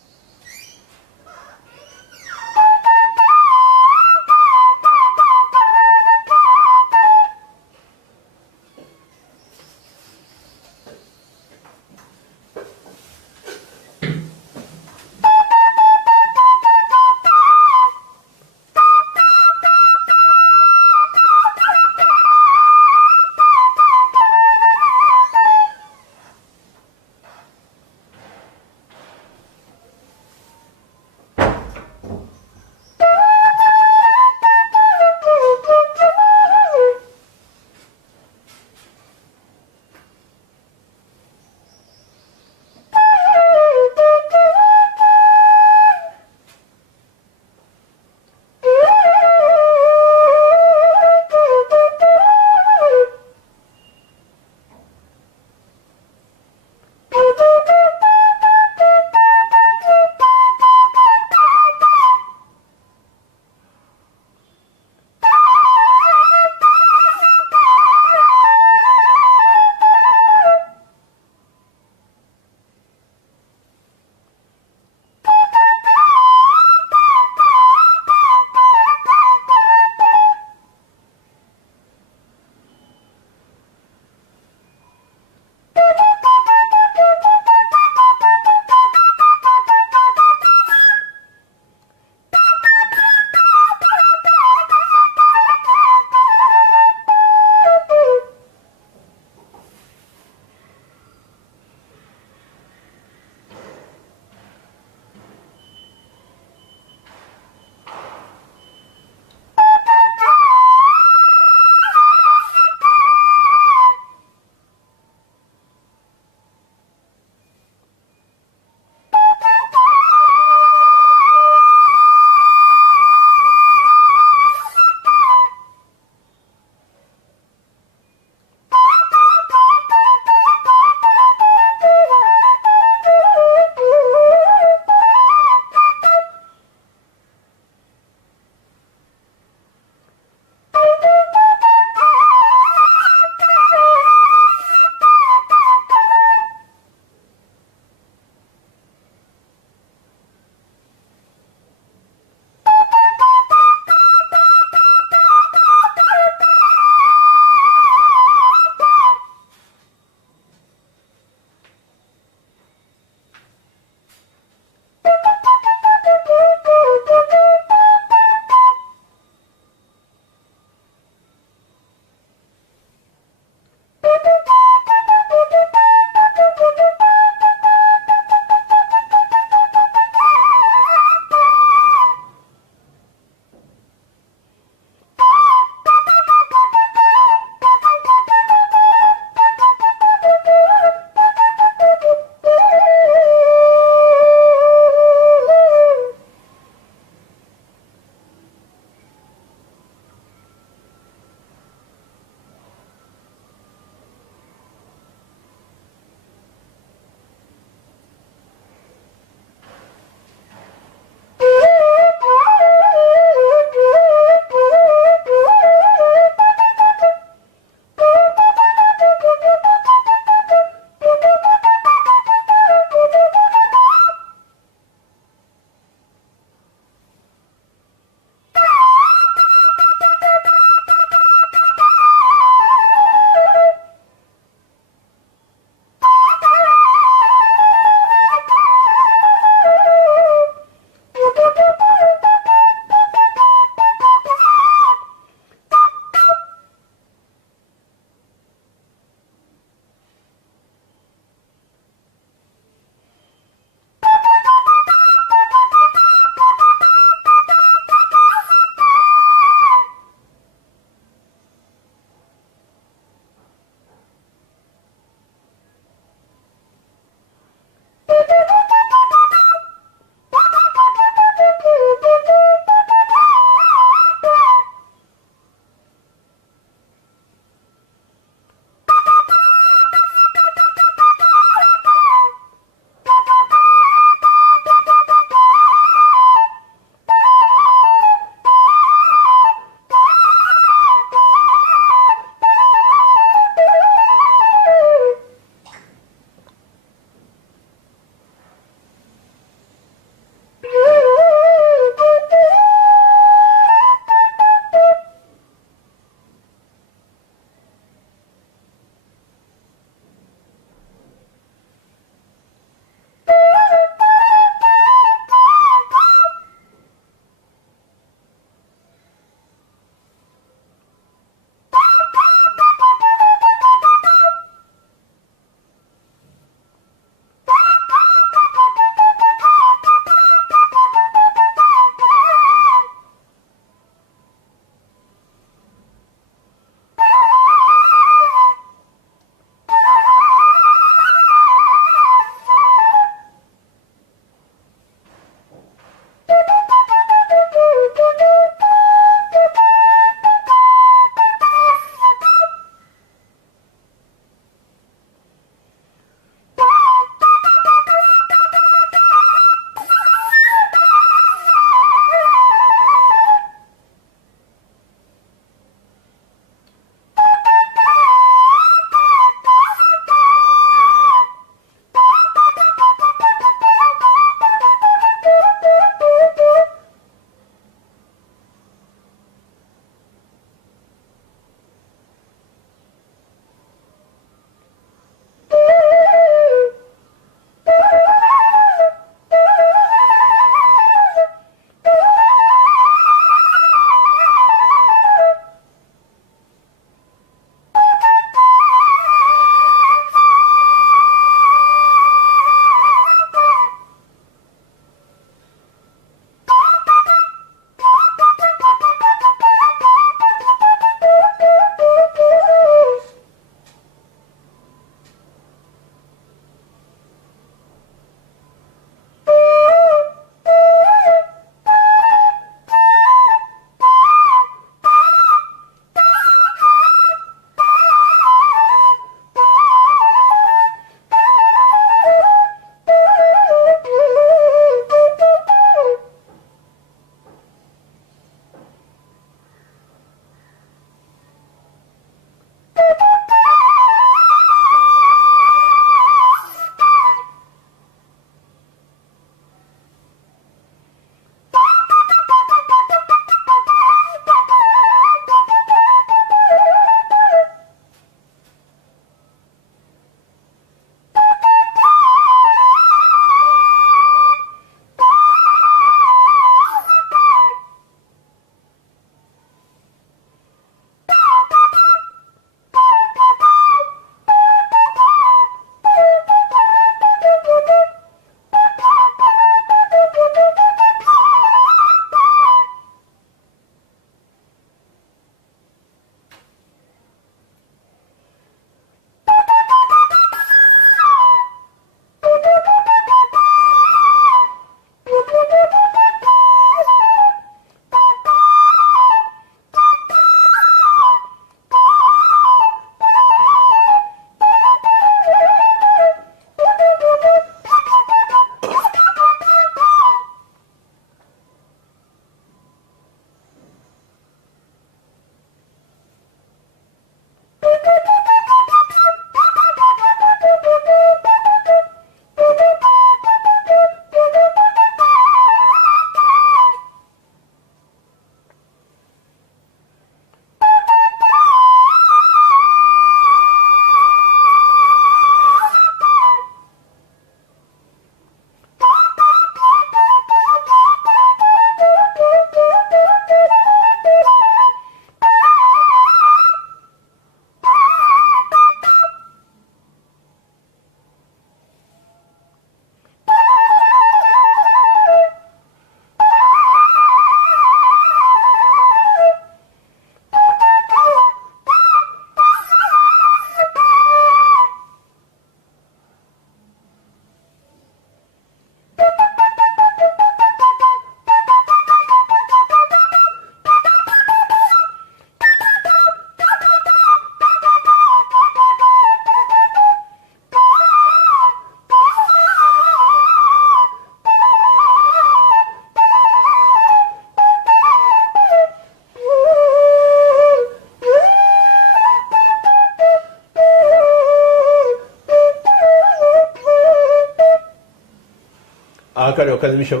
ఆఖరి ఒక నిమిషం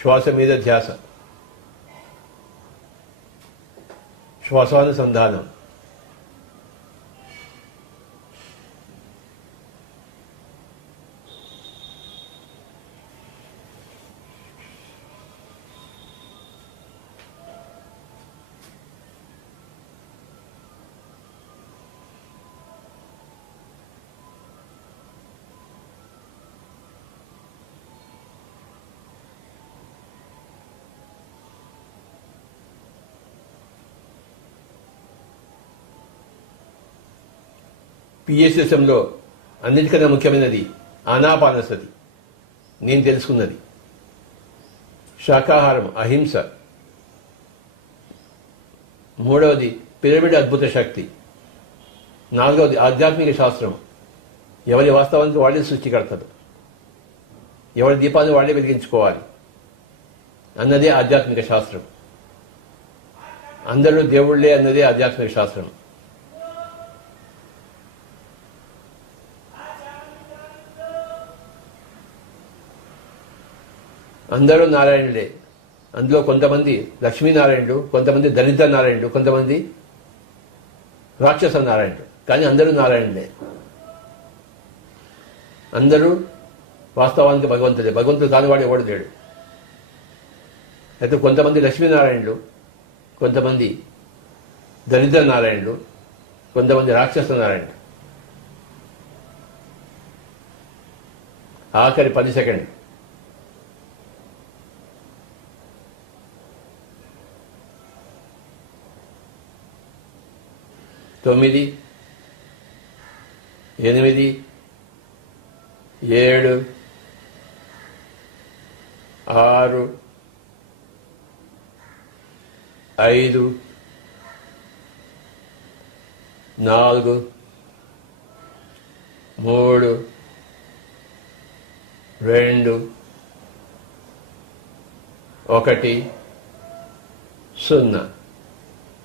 శ్వాస మీద ధ్యాస, శ్వాసానుసంధానం. పిఎస్ సిస్టంలో అన్నిటికన్నా ముఖ్యమైనది ఆనాపానసతి. నేను తెలుసుకున్నది శాకాహారం, అహింస. మూడవది పిరమిడ్ అద్భుత శక్తి. నాలుగవది ఆధ్యాత్మిక శాస్త్రం. ఎవరి వాస్తవానికి వాళ్ళే సృష్టికర్తలు, ఎవరి దీపాన్ని వాళ్ళే వెలిగించుకోవాలి అన్నదే ఆధ్యాత్మిక శాస్త్రం. అందరూ దేవుళ్లే అన్నదే ఆధ్యాత్మిక శాస్త్రం. అందరూ నారాయణులే. అందులో కొంతమంది లక్ష్మీనారాయణుడు, కొంతమంది దళిత నారాయణుడు, కొంతమంది రాక్షస నారాయణుడు, కానీ అందరూ నారాయణులే. అందరూ వాస్తవానికి భగవంతుడే. భగవంతుడు కానివాడు ఎవడు లేడు. అయితే కొంతమంది లక్ష్మీనారాయణులు, కొంతమంది దళిత నారాయణులు, కొంతమంది రాక్షస నారాయణుడు. ఆఖరి 10 సెకండ్. తొమ్మిది, 8, 7, 6, 5, 4, 3, 2, 1, 0.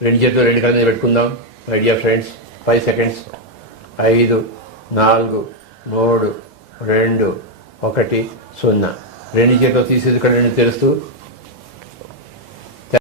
రెండు చేతులు రెండు కళ్ళ మీద పెట్టుకుందాం. My dear friends, 5 seconds. 5, 4, 3, 2, 1, 0. రెండు చేతులు తీసేది కళ్ళు తెరుస్తూ